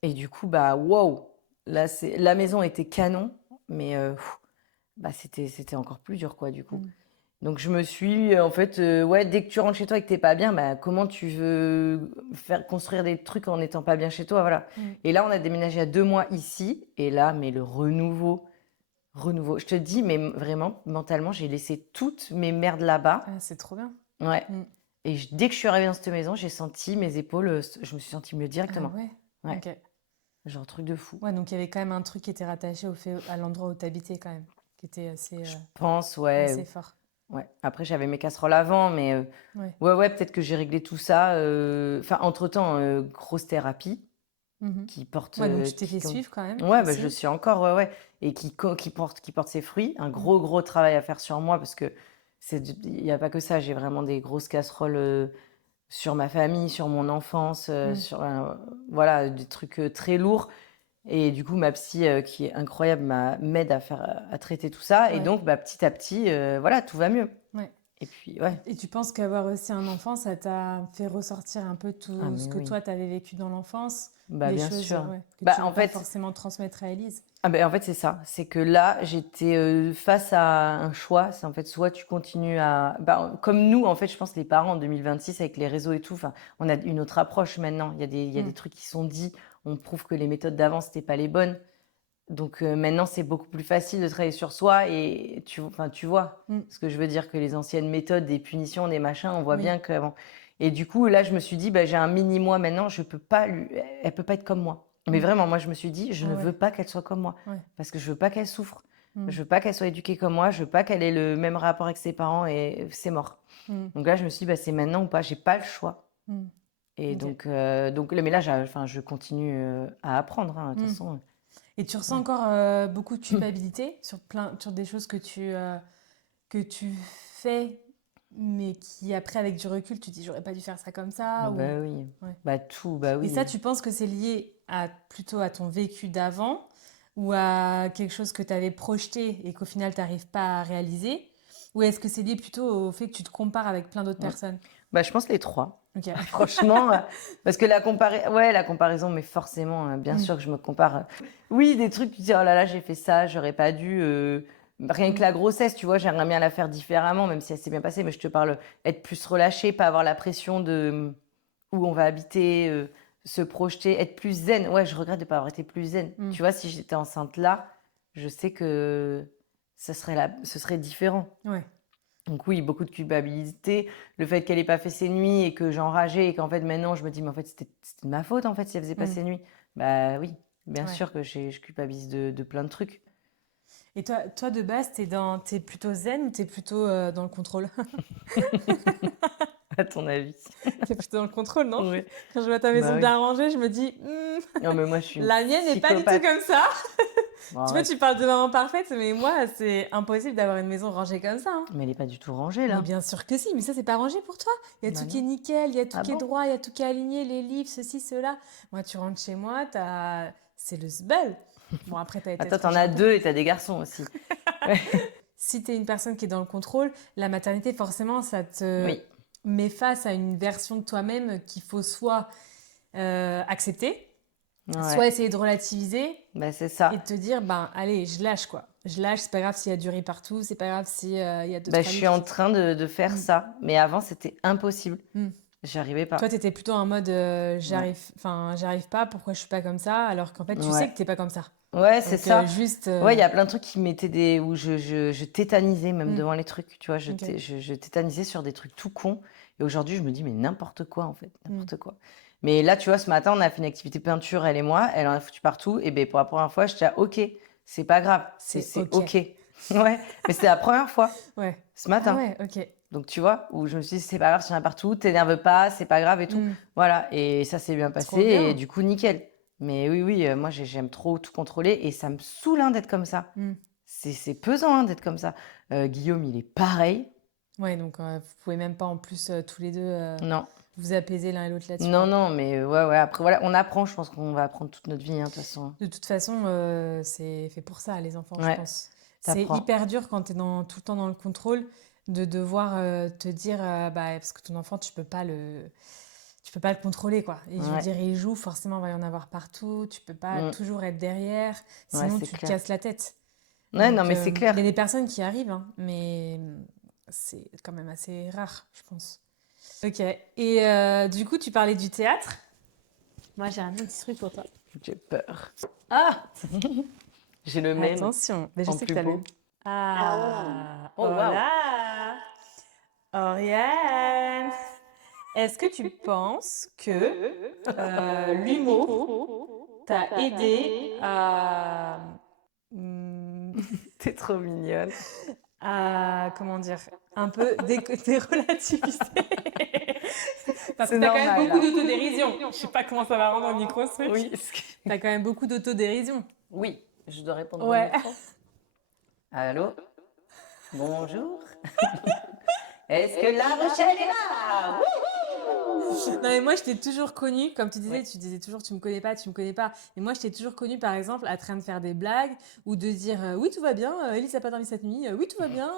Et du coup, bah, wow. Là, la maison était canon, mais bah, c'était encore plus dur, quoi, du coup. Mm. Donc je me suis, en fait, ouais, dès que tu rentres chez toi et que t'es pas bien, bah, comment tu veux faire construire des trucs en n'étant pas bien chez toi, voilà. Mm. Et là, on a déménagé à 2 mois ici, et là, mais le renouveau. Je te dis, mais vraiment, mentalement, j'ai laissé toutes mes merdes là-bas. Ah, c'est trop bien. Ouais. Mm. Et dès que je suis arrivée dans cette maison, j'ai senti mes épaules, je me suis sentie mieux Ah directement. ouais. Ouais. Ok. Genre truc de fou. Ouais, donc il y avait quand même un truc qui était rattaché à l'endroit où t'habitais quand même, qui était assez, Je pense, ouais. assez fort. Ouais. Après, j'avais mes casseroles avant, mais Ouais. ouais, peut-être que j'ai réglé tout ça. Enfin, entre-temps, grosse thérapie Mhm. qui porte. Ouais, donc tu t'es fait suivre quand même Ouais, bah, aussi. je suis encore, ouais. Et qui porte ses fruits. Un gros travail à faire sur moi parce que il n'y a pas que ça. J'ai vraiment des grosses casseroles sur ma famille, sur mon enfance, sur, voilà, des trucs très lourds. Et du coup, ma psy, qui est incroyable, m'aide à traiter tout ça. Et Ouais. donc, bah, petit à petit, voilà, tout va mieux. Ouais. Et puis, ouais. Et tu penses qu'avoir aussi un enfant, ça t'a fait ressortir un peu tout Ah, ce mais que oui. toi, t'avais vécu dans l'enfance, Bah, des bien choses sûr. ouais, que Bah, tu veux en pas fait, forcément transmettre à Élise. en fait, c'est ça. C'est que là, j'étais face à un choix. C'est en fait, soit tu continues à. Bah, comme nous, en fait, je pense, les parents en 2026, avec les réseaux et tout, enfin, on a une autre approche maintenant. Il y a des trucs qui sont dits. On prouve que les méthodes d'avant, c'était pas les bonnes. Donc maintenant, c'est beaucoup plus facile de travailler sur soi. Et tu vois Mm. ce que je veux dire, que les anciennes méthodes, des punitions, des machins, on voit Oui. bien qu'avant. Et du coup, là, je me suis dit, bah, j'ai un mini-moi maintenant, je peux pas elle peut pas être comme moi. Mais Mm. vraiment, moi, je me suis dit, je Ah ne ouais. veux pas qu'elle soit comme moi. Ouais. Parce que je veux pas qu'elle souffre. Mm. Je veux pas qu'elle soit éduquée comme moi. Je veux pas qu'elle ait le même rapport avec ses parents et c'est mort. Mm. Donc là, je me suis dit, bah, c'est maintenant ou pas. J'ai pas le choix. Mm. Et Ok. donc, mais là, je continue à apprendre, hein, de toute Mm. façon. Et tu ressens encore beaucoup de culpabilité sur des choses que tu fais, mais qui après, avec du recul, tu te dis, j'aurais pas dû faire ça comme ça. Bah oui. Ouais. Bah tout, bah Et oui. ça, tu penses que c'est lié plutôt à ton vécu d'avant ou à quelque chose que tu avais projeté et qu'au final, tu n'arrives pas à réaliser? Ou est-ce que c'est lié plutôt au fait que tu te compares avec plein d'autres Ouais. personnes? Bah je pense les trois. Ok. Franchement, parce que la comparaison, mais forcément, bien Mm. sûr que je me compare. Oui, des trucs, tu dis, oh là là, j'ai fait ça, j'aurais pas dû. Rien que Mm. la grossesse, tu vois, j'aimerais bien la faire différemment, même si elle s'est bien passée, mais je te parle, être plus relâchée, pas avoir la pression de où on va habiter, se projeter, être plus zen. Ouais, je regrette de pas avoir été plus zen. Mm. Tu vois, si j'étais enceinte là, je sais que ce serait différent. Ouais. Donc oui, beaucoup de culpabilité. Le fait qu'elle ait pas fait ses nuits et que j'enrageais et qu'en fait maintenant je me dis mais en fait c'était de ma faute en fait si elle faisait pas Mm. ses nuits. Bah oui, bien Ouais. sûr que je culpabilise de plein de trucs. Et toi de base, t'es plutôt zen ou t'es plutôt dans le contrôle? À ton avis? T'es plutôt dans le contrôle, non? Oui. Quand je vois ta maison Bah oui. bien rangée, je me dis, Non mais moi je suis une la mienne n'est pas du tout psychopathe. comme ça. Bon, Tu vois, tu arrête. parles de maman parfaite, mais moi, c'est impossible d'avoir une maison rangée comme ça, hein. Mais elle est pas du tout rangée Mais là. bien sûr que si, mais ça, c'est pas rangé pour toi. Il y a Bah tout qui est non. nickel, il y a tout Ah qui est bon? droit, il y a tout qui est aligné, les livres, ceci, cela. Moi, tu rentres chez moi, c'est le sbel. Bon, après, t'as été Attends, t'en tranché as un peu. deux et t'as des garçons aussi. Ouais. Si t'es une personne qui est dans le contrôle, la maternité, forcément, ça te Oui. met face à une version de toi-même qu'il faut soit accepter, soit Ouais. essayer de relativiser Bah c'est et ça. te dire, ben, allez, je lâche, quoi. Je lâche, c'est pas grave s'il y a du riz partout, c'est pas grave s'il y a deux, Bah je trois suis livres en qui... train de faire Mm, ça. Mais avant c'était impossible. mm. J'y arrivais Toi, pas. t'étais plutôt en mode, Ouais. j'arrive pas, pourquoi je suis pas comme ça, alors qu'en fait, tu sais Ouais. que t'es pas comme ça. Ouais, c'est Donc, ça. juste... Ouais, il y a plein de trucs qui mettaient des... où je tétanisais même mm, devant les trucs. Tu vois, ok. je tétanisais sur des trucs tout cons. Et aujourd'hui, je me dis, mais n'importe quoi, en fait. Mm. N'importe quoi. Mais là, tu vois, ce matin, on a fait une activité peinture, elle et moi. Elle en a foutu partout. Et ben pour la première fois, je dis, ok, c'est pas grave. C'est C'est ok. ok. Ouais, mais c'était la première fois, Ouais. ce Ah matin. ouais, ok. Donc, tu vois, où je me suis dit, c'est pas grave, s'il y en a partout, t'énerve pas, c'est pas grave et tout. Mm. Voilà. Et ça s'est bien passé. Trop Et bien. du coup, nickel. Mais oui, oui, moi, j'aime trop tout contrôler. Et ça me saoule hein, d'être comme ça. Mm. C'est pesant hein, d'être comme ça. Guillaume, il est pareil. Ouais, donc vous pouvez même pas en plus tous les deux Non. vous apaiser l'un et l'autre là-dessus, Non, quoi. non, mais ouais, ouais. Après, voilà, on apprend. Je pense qu'on va apprendre toute notre vie, hein, de toute façon. De toute façon, c'est fait pour ça, les enfants, je Ouais, pense. C'est t'apprends. hyper dur quand tu es tout le temps dans le contrôle de devoir te dire, bah, parce que ton enfant, tu peux pas le contrôler, quoi. Et je veux Ouais. dire, il joue, forcément, il va y en avoir partout. Tu peux pas Mm. toujours être derrière, Ouais, sinon c'est tu te clair. casses la tête. Ouais, non, Donc, mais c'est il y a clair. des personnes qui arrivent, hein, mais c'est quand même assez rare, je pense. Ok. Et du coup, tu parlais du théâtre. Moi, j'ai un petit truc pour toi. J'ai peur. Ah! J'ai le même Attention, mais je en sais que plus t'as beau. le... Ah, Oh, waouh! hola, Oriane. Est-ce que tu penses que l'humour t'a aidé hmm, T'es trop mignonne. comment dire, un peu dérelativiser? Parce que C'est t'as quand même normal, beaucoup là. d'autodérision. Je sais pas comment ça va rendre au micro, ce Oui, truc. T'as quand même beaucoup d'autodérision. oui, je dois répondre au Ouais. micro. Allô? Bonjour. Est-ce que La Rochelle est là? Non mais moi je t'ai toujours connue, comme Oui. tu disais toujours tu me connais pas, tu me connais pas. Et moi je t'ai toujours connue par exemple à train de faire des blagues ou de dire oui tout va bien, Elise a pas dormi cette nuit, oui tout va bien,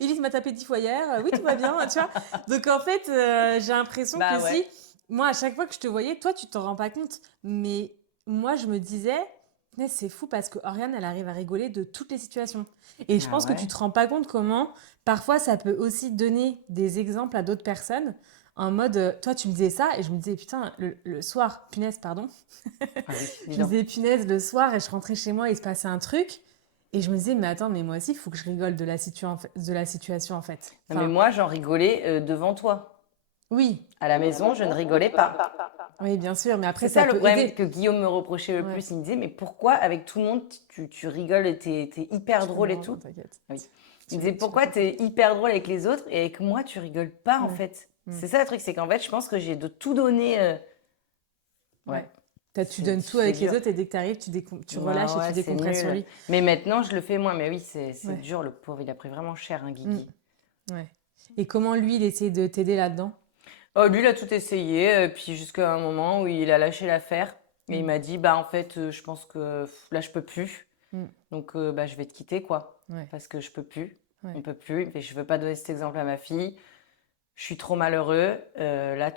Elise m'a tapé 10 fois hier, oui tout va bien, tu vois. Donc en fait j'ai l'impression que Bah si, ouais. moi à chaque fois que je te voyais, toi tu t'en rends pas compte, mais moi je me disais, mais c'est fou parce que Oriane elle arrive à rigoler de toutes les situations. Et je Ah pense que tu ouais. te rends pas compte comment parfois ça peut aussi donner des exemples à d'autres personnes en mode, toi, tu me disais ça, et je me disais, putain, le soir, punaise, pardon. Ah oui, dis Je me donc. disais, punaise, le soir, et je rentrais chez moi, il se passait un truc. Et je me disais, mais attends, mais moi aussi, il faut que je rigole de la situation, en fait. Non, mais Enfin, moi, j'en rigolais devant toi. oui, À la maison, je ne rigolais pas. oui, bien sûr, mais après, C'est ça ça le peut problème aider. que Guillaume me reprochait le Ouais, plus. Il me disait, mais pourquoi avec tout le monde, tu rigoles et t'es hyper je drôle et comprends, tout? t'inquiète. Oui. Il me disait, Tu fais pourquoi comprendre. t'es hyper drôle avec les autres et avec moi, tu rigoles pas, en Ouais, fait? mm, C'est ça le truc, c'est qu'en fait, je pense que j'ai de tout donné. Ouais, ouais. Tu donnes tout c'est avec les dur. autres, et dès que t'arrives, tu relâches Ah et tu ouais, c'est décompresses sur nul. lui. Mais maintenant, je le fais moins. Mais oui, c'est Ouais, dur, le pauvre. Il a pris vraiment cher, hein, mm, Guigui. ouais. Et comment lui, il essaie de t'aider là-dedans? Oh, lui, il a tout essayé, puis jusqu'à un moment où il a lâché l'affaire. Et il Mm, m'a dit, bah, en fait, je pense que là, je peux plus. mm, Donc, bah, je vais te quitter, quoi. ouais, Parce que je peux plus. On ouais. peut plus. Et je veux pas donner cet exemple à ma fille. Je suis trop malheureux. Là,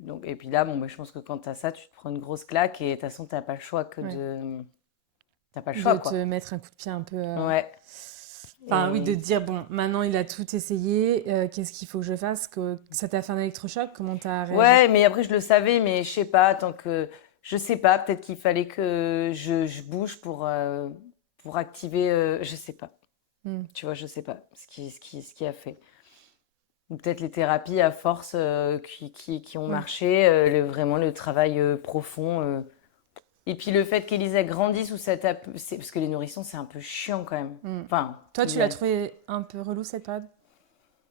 Donc, et puis là, bon, bah, je pense que quand t'as ça, tu te prends une grosse claque. Et de toute façon, t'as pas le choix que Ouais. de. T'as pas le choix, De te quoi. mettre un coup de pied un peu. Ouais. Enfin, oui, de Et te dire, bon, maintenant il a tout essayé, qu'est-ce qu'il faut que je fasse? Que ça t'a fait un électrochoc? Comment t'as réagi? ouais, mais après, je le savais, mais je sais pas, tant que. Je sais pas, peut-être qu'il fallait que je bouge pour activer. Je sais pas. Mm. Tu vois, je sais pas ce qui a fait. Ou peut-être les thérapies à force qui ont Ouais. marché, vraiment le travail profond. Et puis le fait qu'Elisa grandisse ou ça tape, parce que les nourrissons, c'est un peu chiant quand même. Mm. Enfin, Toi, il tu y l'as a trouvé un peu relou cette période?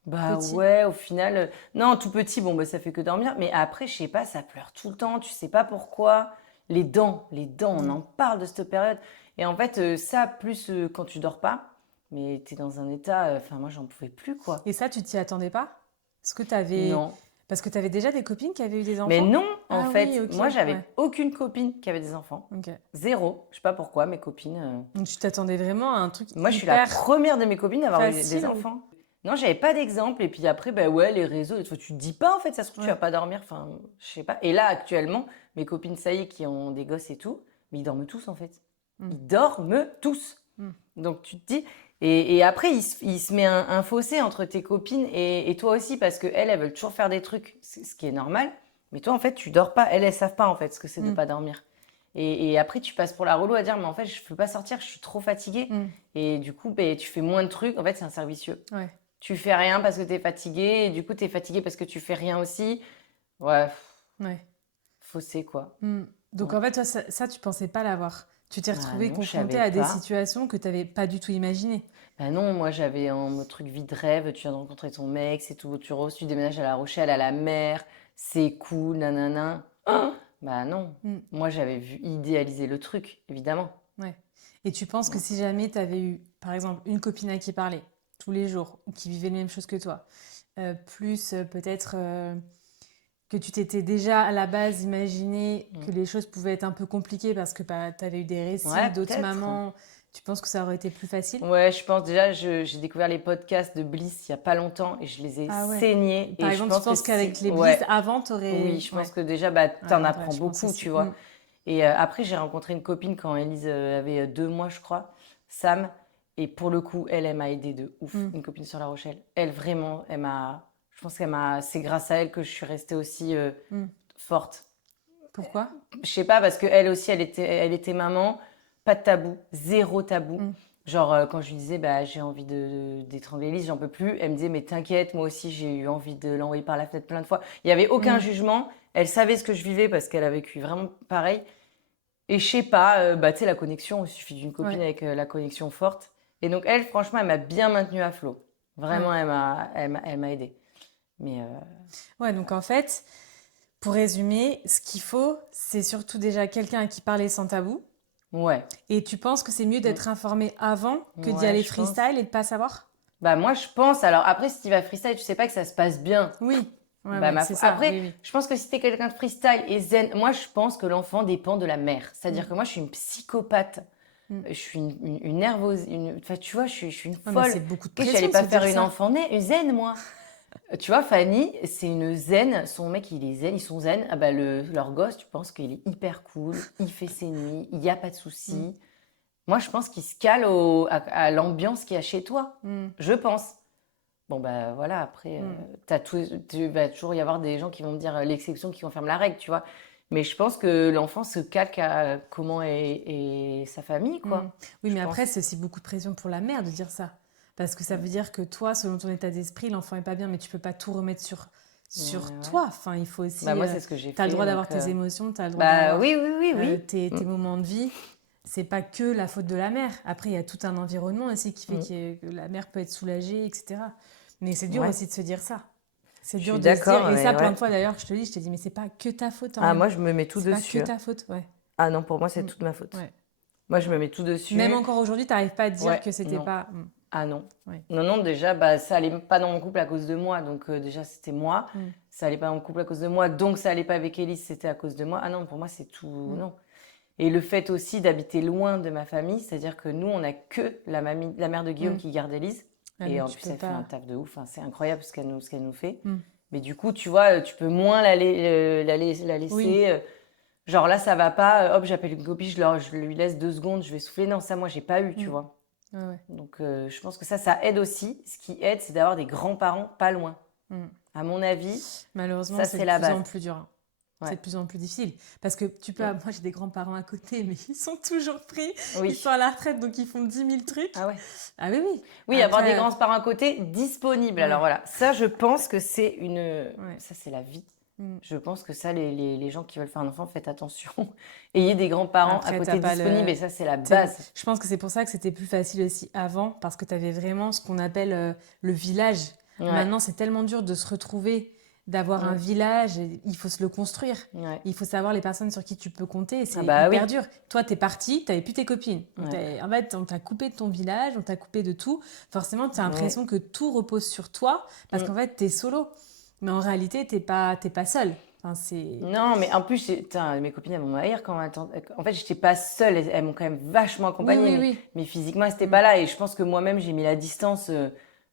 Bah Petit? ouais, au final, non, tout petit, bon, bah ça fait que dormir. Mais après, je sais pas, ça pleure tout le temps, tu sais pas pourquoi. Les dents, on Mm. en parle de cette période. Et en fait, ça, plus quand tu dors pas, mais t'es dans un état, enfin, moi, j'en pouvais plus, quoi. Et ça, tu t'y attendais pas? Est-ce que t'avais... Non. Parce que t'avais déjà des copines qui avaient eu des Mais enfants? non, en Ah oui, fait, ok, moi, ouais. j'avais aucune copine qui avait des enfants. Ok. Zéro. Je sais pas pourquoi, mes copines. Donc tu t'attendais vraiment à un truc Moi, je suis la hyper première de mes copines à avoir eu des facile ou... enfants. Non, j'avais pas d'exemple. Et puis après, bah ouais, les réseaux, des fois, tu te dis pas, en fait, ça se trouve, tu vas Ouais. pas dormir. Enfin, je sais pas. Et là, actuellement, mes copines, ça y est, qui ont des gosses et tout, mais ils dorment tous, en fait. Mm. Ils dorment tous. Mm. Donc tu te dis. Et après, il se met un fossé entre tes copines et toi aussi, parce que elles veulent toujours faire des trucs, ce qui est normal. Mais toi, en fait, tu dors pas. Elles savent pas, en fait, ce que c'est de Mm. pas dormir. Et après, tu passes pour la relou à dire, mais en fait, je peux pas sortir, je suis trop fatiguée. Mm. Et du coup, ben, tu fais moins de trucs. En fait, c'est un cercle vicieux. Ouais. Tu fais rien parce que tu es fatigué, et du coup, tu es fatigué parce que tu fais rien aussi. Ouais, Ouais. fossé, quoi. Mm. Donc Ouais. en fait, toi, ça, tu pensais pas l'avoir. Tu t'es Ah retrouvée non, je confrontée savais à des pas. situations que tu n'avais pas du tout imaginées. Bah non, moi j'avais un truc vie de rêve, tu viens de rencontrer ton mec, c'est tout, tu déménages à La Rochelle, à la mer, c'est cool, nanana. Hein. Bah non, Mm. moi j'avais vu idéaliser le truc, évidemment. Ouais. Et tu penses que Ouais. si jamais tu avais eu, par exemple, une copine à qui parler tous les jours, ou qui vivait les mêmes choses que toi, plus peut-être que tu t'étais déjà à la base imaginé Mm. que les choses pouvaient être un peu compliquées parce que bah, tu avais eu des récits Ouais, d'autres peut-être. mamans, tu penses que ça aurait été plus facile? Ouais, je pense déjà, j'ai découvert les podcasts de Bliss il y a pas longtemps et je les ai Ah ouais. saignés. Par Et je exemple, tu pense que penses qu'avec si, les Bliss, ouais, avant, oui, t'aurais... je pense Ouais, que déjà, bah, ouais, t'en ouais, apprends je pense beaucoup, aussi. tu Mm. vois. Et après, j'ai rencontré une copine quand Elise avait 2 mois, je crois, Sam. Et pour le coup, elle m'a aidée de ouf. Mm. Une copine sur La Rochelle. Elle, vraiment, je pense c'est grâce à elle que je suis restée aussi Mm. forte. Pourquoi? Je sais pas, parce qu'elle aussi, elle était maman. Pas de tabou. Zéro tabou. Mm. Genre, quand je lui disais, bah, j'ai envie d'étrangler Elise, j'en peux plus. Elle me disait, mais t'inquiète, moi aussi, j'ai eu envie de l'envoyer par la fenêtre plein de fois. Il y avait aucun Mm. jugement. Elle savait ce que je vivais parce qu'elle a vécu vraiment pareil. Et je sais pas, bah, tu sais, la connexion, il suffit d'une copine Ouais, avec la connexion forte. Et donc, elle, franchement, elle m'a bien maintenue à flot. ouais. Vraiment, elle m'a aidée. Mais Ouais, donc en fait, pour résumer, ce qu'il faut, c'est surtout déjà quelqu'un à qui parler sans tabou. ouais. Et tu penses que c'est mieux Mm. d'être informé avant que d'y Ouais, aller je pense. freestyle et de pas savoir? Bah, moi, je pense. Alors, après, si tu vas freestyle, tu sais pas que ça se passe bien. Oui, ouais, Bah, ouais, c'est ça, Après, oui, oui. je pense que si t'es quelqu'un de freestyle et zen, moi, je pense que l'enfant dépend de la mère. C'est-à-dire Mm, que moi, je suis une psychopathe. mm. Je suis une nerveuse. Enfin, tu vois, je suis une Ouais, mais folle. c'est beaucoup de Ok, je n'allais pression de pas se faire dire une ça. enfant née, une zen, moi. Tu vois, Fanny, c'est une zen. Son mec, il est zen, ils sont zen. Ah bah, leur gosse, tu penses qu'il est hyper cool, il fait ses nuits, il n'y a pas de Mm, soucis. Moi, je pense qu'il se cale à l'ambiance qu'il y a chez toi. mm, Je pense. Bon, bah voilà, après, mm. tu vas toujours y avoir des gens qui vont me dire l'exception qui confirme la règle, tu vois. Mais je pense que l'enfant se calque à comment est sa famille, Mm. quoi. Oui, Je mais après, pense. c'est aussi beaucoup de pression pour la mère de dire ça. Parce que ça veut dire que toi, selon ton état d'esprit, l'enfant est pas bien, mais tu peux pas tout remettre Ouais, sur ouais. toi. Enfin, il faut Bah, aussi. moi, c'est ce que j'ai Tu as le fait, droit donc... d'avoir tes émotions, tu as le droit Bah d'avoir oui, oui, oui, oui. tes Mm, moments de vie. C'est pas que la faute de la mère. Après, il y a tout un environnement aussi qui fait mm. que la mère peut être soulagée, etc. Mais c'est dur Ouais, aussi de se dire ça. C'est je dur suis de se dire, d'accord, et ça mais plein ouais. de fois d'ailleurs, je te dis, mais c'est pas que ta faute, Ah, Oriane. moi, je me mets tout C'est pas que dessus, hein. ta faute, ouais. Ah non, pour moi, c'est Mm. toute ma faute. Ouais. Moi, je me mets tout Même dessus. encore aujourd'hui, t'arrives pas à te dire Ouais, que c'était non. pas. Ah non. Ouais. Non, non, déjà, bah, ça allait pas dans mon couple à cause de moi. Donc, déjà, c'était moi. Mm. Ça allait pas dans mon couple à cause de moi. Donc, ça allait pas avec Elise, c'était à cause de moi. Ah non, pour moi, c'est tout. Mm. Non. Et le fait aussi d'habiter loin de ma famille, c'est-à-dire que nous, on a que la mère de Guillaume Mm. qui garde Elise. Ah, Et donc en tu plus, peux elle fait un pas. taf de ouf. Enfin, c'est incroyable ce qu'elle nous fait. Mm. Mais du coup, tu vois, tu peux moins la Oui. laisser. Genre là, ça va pas. Hop, j'appelle une copine, je lui laisse 2 secondes, je vais souffler. Non, ça, moi, j'ai pas eu, tu Mm. vois. Ouais, ouais. Donc, je pense que ça aide aussi. Ce qui aide, c'est d'avoir des grands-parents pas loin. Mm. À mon avis, Malheureusement, ça, c'est c'est de la plus base. en plus dur, hein. c'est Ouais. de plus en plus difficile. Parce que moi j'ai des grands-parents à côté, mais ils sont toujours pris. Ils Oui. sont à la retraite, donc ils font 10 000 trucs. Ah ouais. Ah oui, oui. Oui, avoir des Après, grands-parents à côté disponibles. Alors ouais, voilà, ça, je pense que ouais. ça, c'est la vie. Mm. Je pense que ça, les gens qui veulent faire un enfant, faites attention. Ayez des grands-parents à Après, côté t'as pas disponibles le... et ça, c'est la t'es- base. Je pense que c'est pour ça que c'était plus facile aussi avant, parce que tu avais vraiment ce qu'on appelle le village. Ouais. Maintenant, c'est tellement dur de se retrouver, d'avoir un Mm. village, et il faut se le construire. Ouais. Il faut savoir les personnes sur qui tu peux compter, et Ah c'est bah hyper oui. dur. Toi, t'es parti, t'avais plus tes copines. Donc, Ouais. en fait, on t'a coupé de ton village, on t'a coupé de tout. Forcément, tu as Ouais. l'impression que tout repose sur toi, parce Mm. qu'en fait, t'es solo. Mais en réalité, t'es pas seul. Enfin, c'est... Non, mais en plus, putain, mes copines, elles vont m'haïr quand en fait, j'étais pas seule. Elles m'ont quand même vachement Oui, accompagnée, oui, oui. mais physiquement, elles n'étaient Mm, pas là. Et je pense que moi-même, j'ai mis la distance.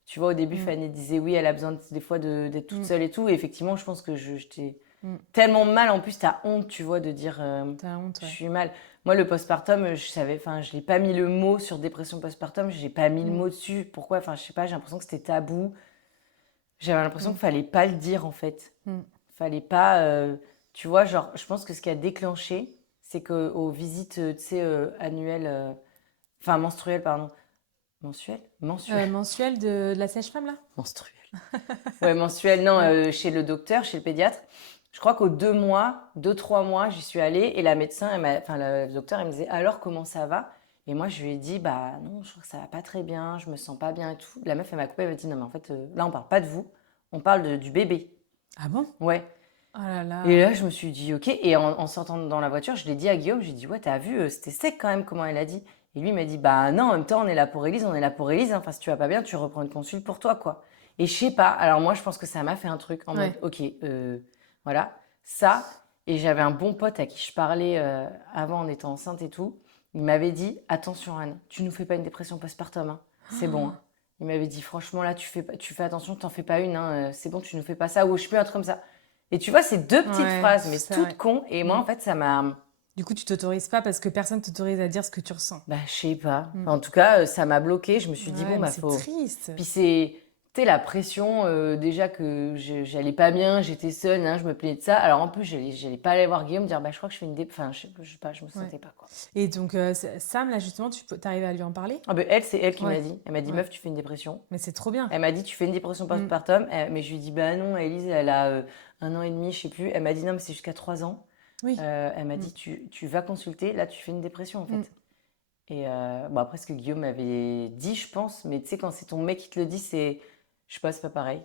Tu vois, au début, mm, Fanny disait oui, elle a besoin des fois d'être toute mm, seule et tout. Et effectivement, je pense que j'étais mm. tellement mal. En plus, t'as honte, tu vois, de dire T'as honte, je ouais. suis mal. Moi, le postpartum, je savais, enfin, je n'ai pas mis le mot sur dépression postpartum. J'ai pas mis le Mm, mot dessus. Pourquoi? Enfin, je sais pas. J'ai l'impression que c'était tabou. J'avais l'impression mm, qu'il fallait pas le dire en fait. mm. Fallait pas, tu vois, genre, je pense que ce qui a déclenché, c'est que aux visites, tu sais, annuelles, enfin menstruelles, pardon, mensuelles, Mensuel de la sage-femme, là? menstruelles. Ouais, mensuelles, non, Ouais. chez le docteur, chez le pédiatre. Je crois qu'aux 2 mois, 2, 3 mois, j'y suis allée et la médecin, enfin le docteur, il me disait alors comment ça va? Et moi, je lui ai dit bah non, je trouve que ça va pas très bien, je me sens pas bien et tout. La meuf, elle m'a coupé, elle m'a dit non mais en fait, là on parle pas de vous, on parle du bébé. Ah bon? Ouais. Oh là Et là. là, je me suis dit, ok. Et en sortant dans la voiture, je l'ai dit à Guillaume, j'ai dit, ouais, t'as vu, c'était sec quand même, comment elle a dit. Et lui, il m'a dit, bah non, en même temps, on est là pour Élise, on est là pour Élise. Hein. Enfin, si tu vas pas bien, tu reprends une consulte pour toi, quoi. Et je sais pas. Alors moi, je pense que ça m'a fait un truc en mode, Ouais. ok, voilà, ça. Et j'avais un bon pote à qui je parlais avant en étant enceinte et tout. Il m'avait dit, attention Anne, tu nous fais pas une dépression postpartum, hein. C'est bon, hein. Il m'avait dit, franchement, là, tu fais attention, t'en fais pas une, hein. C'est bon, tu nous fais pas ça. Ou je sais plus, un truc comme ça. Et tu vois, c'est deux petites Ouais, phrases, mais c'est toutes vrai. cons. Et moi, Mm. en fait, ça m'a. Du coup, tu t'autorises pas parce que personne t'autorise à dire ce que tu ressens. Bah, je sais pas. Mm. Enfin, en tout cas, ça m'a bloqué. Je me suis dit, Ouais, bon, mais bah, c'est faut. triste. Puis c'est. Tu sais, la pression, déjà que j'allais pas bien, j'étais seule, hein, je me plaignais de ça. Alors en plus, j'allais pas aller voir Guillaume dire, bah, je crois que je fais une Enfin, je sais pas, je me Ouais. sentais pas, quoi. Et donc, Sam, là, justement, t'arrives à lui en parler? Ah, ben, elle, c'est elle qui Ouais. m'a dit. Elle m'a dit, Ouais. meuf, tu fais une dépression. Mais c'est trop bien. Elle m'a dit, tu fais une dépression Mm. postpartum. Mais je lui ai dit, bah non, Elise, elle a 1 an et demi, je sais plus. Elle m'a dit, non, mais c'est jusqu'à 3 ans. Oui. Elle m'a Mm. dit, tu vas consulter, là, tu fais une dépression, en Mm. fait. Et bon, après, ce que Guillaume m'avait dit, je pense, mais tu sais, quand c'est ton mec qui te le dit, c'est. Je sais pas, c'est pas pareil.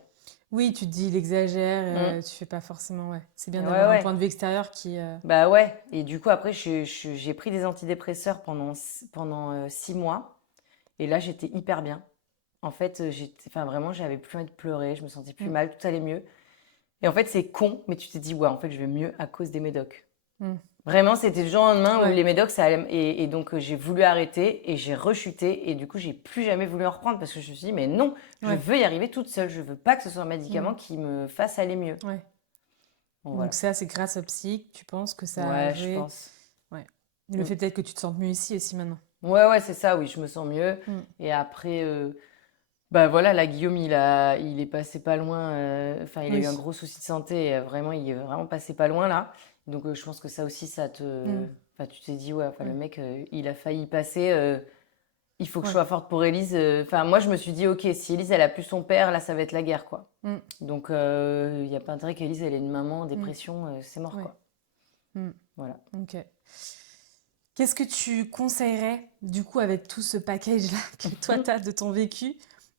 Oui, tu te dis, il exagère, Mm. tu fais pas forcément, ouais. C'est bien Ouais, d'avoir un ouais. point de vue extérieur qui... Bah ouais. Et du coup, après, j'ai pris des antidépresseurs pendant 6 mois. Et là, j'étais hyper bien. En fait, enfin, vraiment, j'avais plus envie de pleurer, je me sentais plus Mm. mal, tout allait mieux. Et en fait, c'est con, mais tu t'es dit, ouais, en fait, je vais mieux à cause des médocs. Mm. Vraiment, c'était du jour au lendemain où Ouais. les médocs, ça allait. Et donc, j'ai voulu arrêter et j'ai rechuté. Et du coup, j'ai plus jamais voulu en reprendre parce que je me suis dit, mais non, je Ouais. veux y arriver toute seule. Je veux pas que ce soit un médicament Mm. qui me fasse aller mieux. Ouais. Bon, Donc voilà. ça, c'est grâce au psy que tu penses que ça a Ouais, je joué. pense. Ouais. Le Mm. fait peut-être que tu te sentes mieux ici aussi maintenant. Ouais, c'est ça, oui, je me sens mieux. Mm. Et après, bah voilà, là, Guillaume, il est passé pas loin. Enfin, il a eu un Oui. gros souci de santé. Et, vraiment, il est vraiment passé pas loin, là. Donc, je pense que ça aussi, ça te. Mm. Enfin, tu t'es dit, ouais, enfin, le Ouais. mec, il a failli y passer. Il faut que je Ouais. sois forte pour Élise. Enfin, moi, je me suis dit, ok, si Élise, elle a plus son père, là, ça va être la guerre, quoi. Mm. Donc, il n'y a pas intérêt qu'Élise, elle ait une maman en Mm. dépression, c'est mort, Ouais. quoi. Mm. Voilà. Ok. Qu'est-ce que tu conseillerais, du coup, avec tout ce package-là que toi, tu as de ton vécu,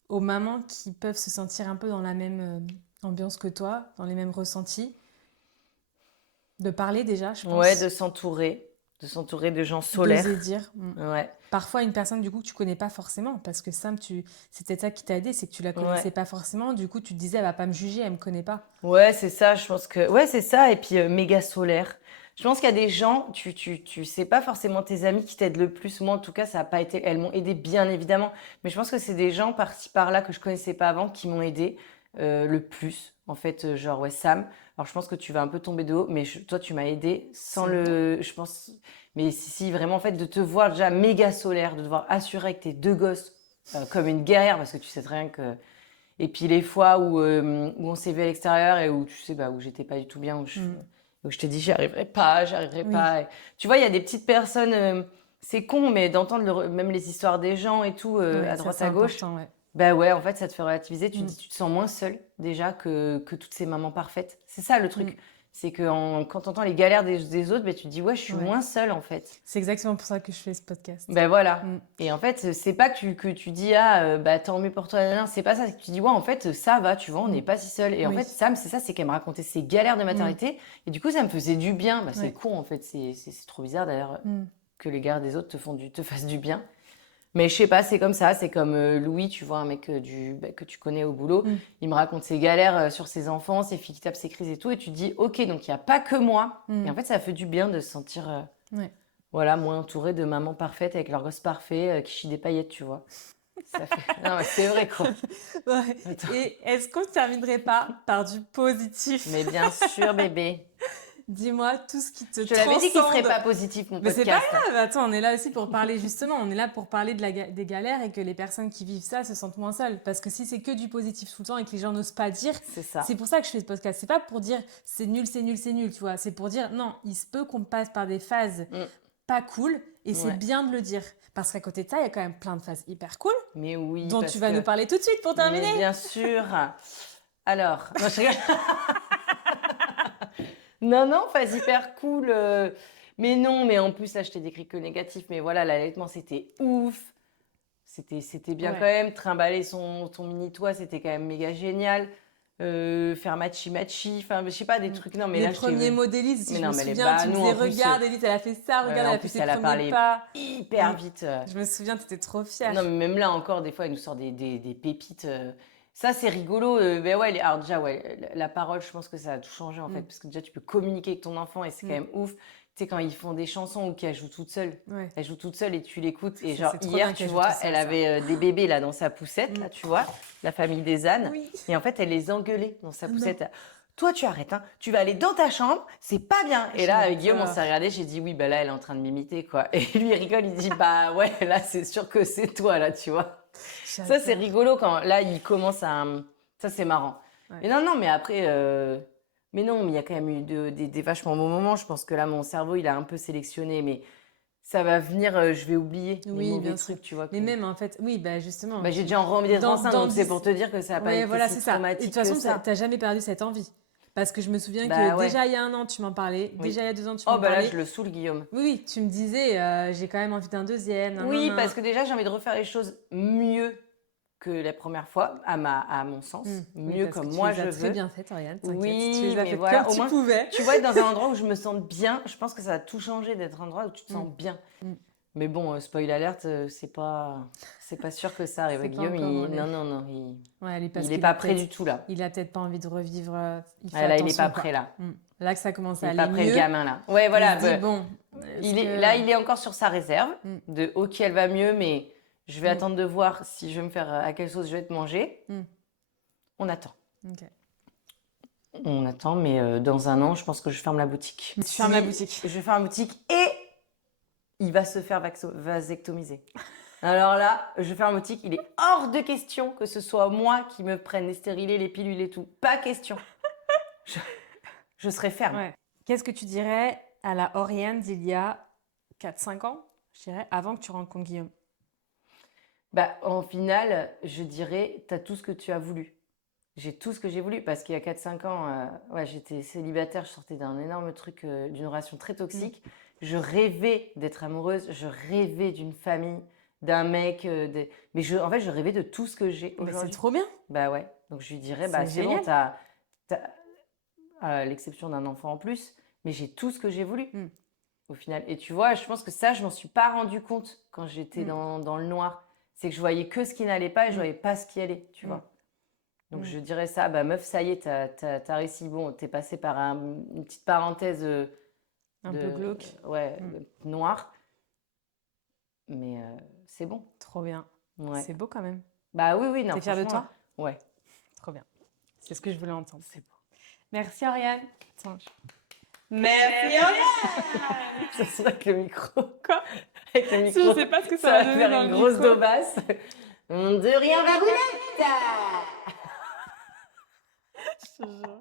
aux mamans qui peuvent se sentir un peu dans la même ambiance que toi, dans les mêmes ressentis? De parler déjà, je Ouais, pense. de s'entourer de gens D'oser solaires. dire. Mm. Ouais, Parfois, une personne, du coup, que tu connais pas forcément, parce que Sam, c'est peut-être ça qui t'a aidé, c'est que tu la connaissais ouais. pas forcément. Du coup, tu te disais, elle va pas me juger, elle me connaît pas. Ouais, c'est ça, je pense que. Ouais, c'est ça, et puis méga solaire. Je pense qu'il y a des gens, tu sais pas forcément tes amis qui t'aident le plus. Moi, en tout cas, ça a pas été. Elles m'ont aidé, bien évidemment. Mais je pense que c'est des gens par-ci, par-là que je connaissais pas avant qui m'ont aidé le plus. En fait, genre, ouais, Sam. Alors, je pense que tu vas un peu tomber de haut, mais toi, tu m'as aidé sans C'est vrai. le. Je pense. Mais si, vraiment, en fait, de te voir déjà méga solaire, de devoir assurer que tes 2 gosses, comme une guerrière, parce que tu sais très bien que. Et puis les fois où on s'est vu à l'extérieur et où tu sais bah, où j'étais pas du tout bien, Mm. Donc je te dis, j'y arriverai Oui. pas. Et tu vois, il y a des petites personnes, c'est con, mais d'entendre même les histoires des gens et tout, Ouais, à ça droite c'est à gauche, important, ouais. bah ouais, en fait, ça te fait relativiser. Tu te Mm, dis, tu te sens moins seule déjà que toutes ces mamans parfaites. C'est ça le mm, truc. C'est que quand t'entends les galères des autres, bah, tu te dis, ouais, je suis ouais. moins seule en fait. C'est exactement pour ça que je fais ce podcast. Ben voilà. Mm, Et en fait, c'est pas que tu dis, ah, bah tant mieux pour toi, nanana. C'est pas ça. C'est que tu dis, ouais, en fait, ça va, tu vois, on n'est mm, pas si seul. Et en oui. fait, Sam, c'est ça, c'est qu'elle me racontait ses galères de Mm, maternité. Et du coup, ça me faisait du bien. Bah, c'est ouais. con, en fait. C'est trop bizarre d'ailleurs Mm, que les galères des autres te fassent du bien. Mais je sais pas, c'est comme ça. C'est comme Louis, tu vois, un mec que tu connais au boulot. mm, Il me raconte ses galères sur ses enfants, ses filles qui tapent ses crises et tout. Et tu te dis, ok, donc il n'y a pas que moi. Et mm, en fait, ça fait du bien de se sentir. ouais. Voilà, moins entourée de mamans parfaites avec leur gosse parfait qui chie des paillettes, tu vois. Ça fait... Non, mais c'est vrai, quoi. Ouais. Attends. Et est-ce qu'on ne terminerait pas par du positif? Mais bien sûr, bébé. Dis-moi tout ce qui te Je te l'avais dit qu'il serait transcende. pas positif, mon Mais c'est pas podcast. grave, attends, on est là aussi pour parler justement, on est là pour parler des galères et que les personnes qui vivent ça se sentent moins seules. Parce que si c'est que du positif tout le temps et que les gens n'osent pas dire, C'est ça. c'est pour ça que je fais ce podcast. C'est pas pour dire c'est nul, c'est nul, c'est nul, tu vois. C'est pour dire non, il se peut qu'on passe par des phases Mm. pas cool et c'est Ouais. bien de le dire. Parce qu'à côté de ça, il y a quand même plein de phases hyper cool Mais oui, dont parce tu vas que... nous parler tout de suite pour terminer. Mais bien sûr. Alors, non, je rigole. Non, phase hyper cool. Mais non, mais en plus, là, je t'ai décrit que négatif. Mais voilà, l'allaitement, c'était ouf. C'était bien Ouais. quand même. Trimballer ton mini-toit, c'était quand même méga génial. Faire machi-machi. Enfin, je sais pas, des trucs. Non, mais Les là, je t'ai- premiers mots d'Élise, si Mais je non, me mais les souviens, bah, tu me nous, disais en plus, regarde, Élise, elle a fait ça, regarde, en elle a fait plus, ses elle a premiers parlé pas. hyper Oui. vite. Je me souviens, tu étais trop fière. Non, mais même là encore, des fois, elle nous sort des pépites. Ça, c'est rigolo. Ben ouais, alors déjà, ouais, la parole, je pense que ça a tout changé en fait. Mm. Parce que déjà, tu peux communiquer avec ton enfant et c'est quand Mm. même ouf. Tu sais, quand ils font des chansons ou qu'elle joue toute seule, Ouais. elle joue toute seule et tu l'écoutes. Et Ça, genre, c'est trop hier, bien tu qu'elle joue vois, toute seule, elle ça. avait des bébés là dans sa poussette, Mm. là, tu vois, la famille des ânes. Oui. Et en fait, elle les engueulait dans sa Non. poussette. Toi, tu arrêtes, hein. Tu vas aller dans ta chambre, c'est pas bien. Et là, avec Guillaume, on J'adore. s'est regardé, j'ai dit, oui, bah là, elle est en train de m'imiter, quoi. Et lui, il rigole, il dit, bah ouais, là, c'est sûr que c'est toi, là, tu vois. Ça, c'est J'adore. rigolo quand là, il commence à. Ça, c'est marrant. Ouais. Mais non, mais après. Mais non, mais il y a quand même eu des vachement bons moments. Je pense que là, mon cerveau, il a un peu sélectionné. Mais ça va venir, je vais oublier les Oui, mauvais bien sûr. trucs, tu vois. Mais même en fait, oui, bah justement. Bah, j'ai déjà envie d'être Dans- enceinte, dans donc c'est 10 pour te dire que ça n'a pas Ouais, été voilà, si c'est ça. Et de traumatique toute façon, que ça. t'as jamais perdu cette envie. Parce que je me souviens Bah que ouais. déjà il y a un an, tu m'en parlais. Oui. Déjà il y a 2 ans, tu Oh, m'en bah là, parlais. je le saoule, Guillaume. Oui, oui, tu me disais, j'ai quand même envie d'un deuxième. nan, Oui, nan, parce nan. que déjà, j'ai envie de refaire les choses mieux que la première fois, à mon sens. Oui, Mieux parce que comme tu moi, les as je très veux. bien faites, Oriane, t'inquiète. Oui, Tu les as mais faites voilà, comme au tu moins, pouvais. tu vois, être dans un endroit où je me sens bien, je pense que ça a tout changé d'être un endroit où tu te sens bien. Mm. Mais bon, spoil alerte, c'est pas sûr que ça arrive. C'est pas Guillaume, encore dans les- non, Ouais, parce il est qu'il pas a prêt peut-être- du tout là. Il a peut-être pas envie de revivre. Il fait Ah, là, il est attention, pas quoi. prêt là. Là que ça commence Il à est aller pas prêt le mieux. gamin là. Ouais, voilà. Il se dit, bah, bon, est-ce que- Là, il est encore sur sa réserve Mm. de ok, elle va mieux, mais je vais Mm. attendre de voir si je vais me faire à quelle sauce je vais te manger. Mm. On attend. Ok. On attend, mais dans un an, je pense que je ferme la boutique. Tu fermes la boutique. Je ferme la boutique et il va se faire vasectomiser. Alors là, je ferme la boutique. Il est hors de question que ce soit moi qui me prenne les stérilés, les pilules et tout. Pas question. Je serai ferme. Ouais. Qu'est-ce que tu dirais à la Oriane d'il y a 4-5 ans, je dirais, avant que tu rencontres Guillaume? Bah, en final, je dirais, t'as tout ce que tu as voulu. J'ai tout ce que j'ai voulu parce qu'il y a 4-5 ans, ouais, j'étais célibataire, je sortais d'un énorme truc, d'une relation très toxique. Je rêvais d'être amoureuse, je rêvais d'une famille, d'un mec. Mais en fait, je rêvais de tout ce que j'ai Mais c'est aujourd'hui. trop bien. Bah ouais, donc je lui dirais, C'est bah c'est bon, génial. à l'exception d'un enfant en plus, mais j'ai tout ce que j'ai voulu Mm. au final. Et tu vois, je pense que ça, je m'en suis pas rendu compte quand j'étais Mm. dans le noir. C'est que je voyais que ce qui n'allait pas et je Mm. voyais pas ce qui allait, tu Mm. vois. Donc Mm. je dirais ça, bah meuf, ça y est, t'as réussi. Bon, t'es passé par une petite parenthèse Un peu glauque. ouais, noire, mais c'est bon. Trop bien. Ouais. C'est beau quand même. Bah oui, non. T'es fière de franchement, toi? Ouais, Trop bien. C'est ce que je voulais entendre. c'est beau. Merci Oriane. Attends, Merci, Ça sera avec le micro. Quoi? Avec le Si, micro. je sais pas ce que ça Ça va va donner faire dans une le grosse micro. daubasse. De rien, babounette. Je te jure.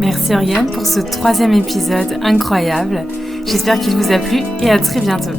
Merci Oriane pour ce 3e épisode incroyable. J'espère qu'il vous a plu et à très bientôt.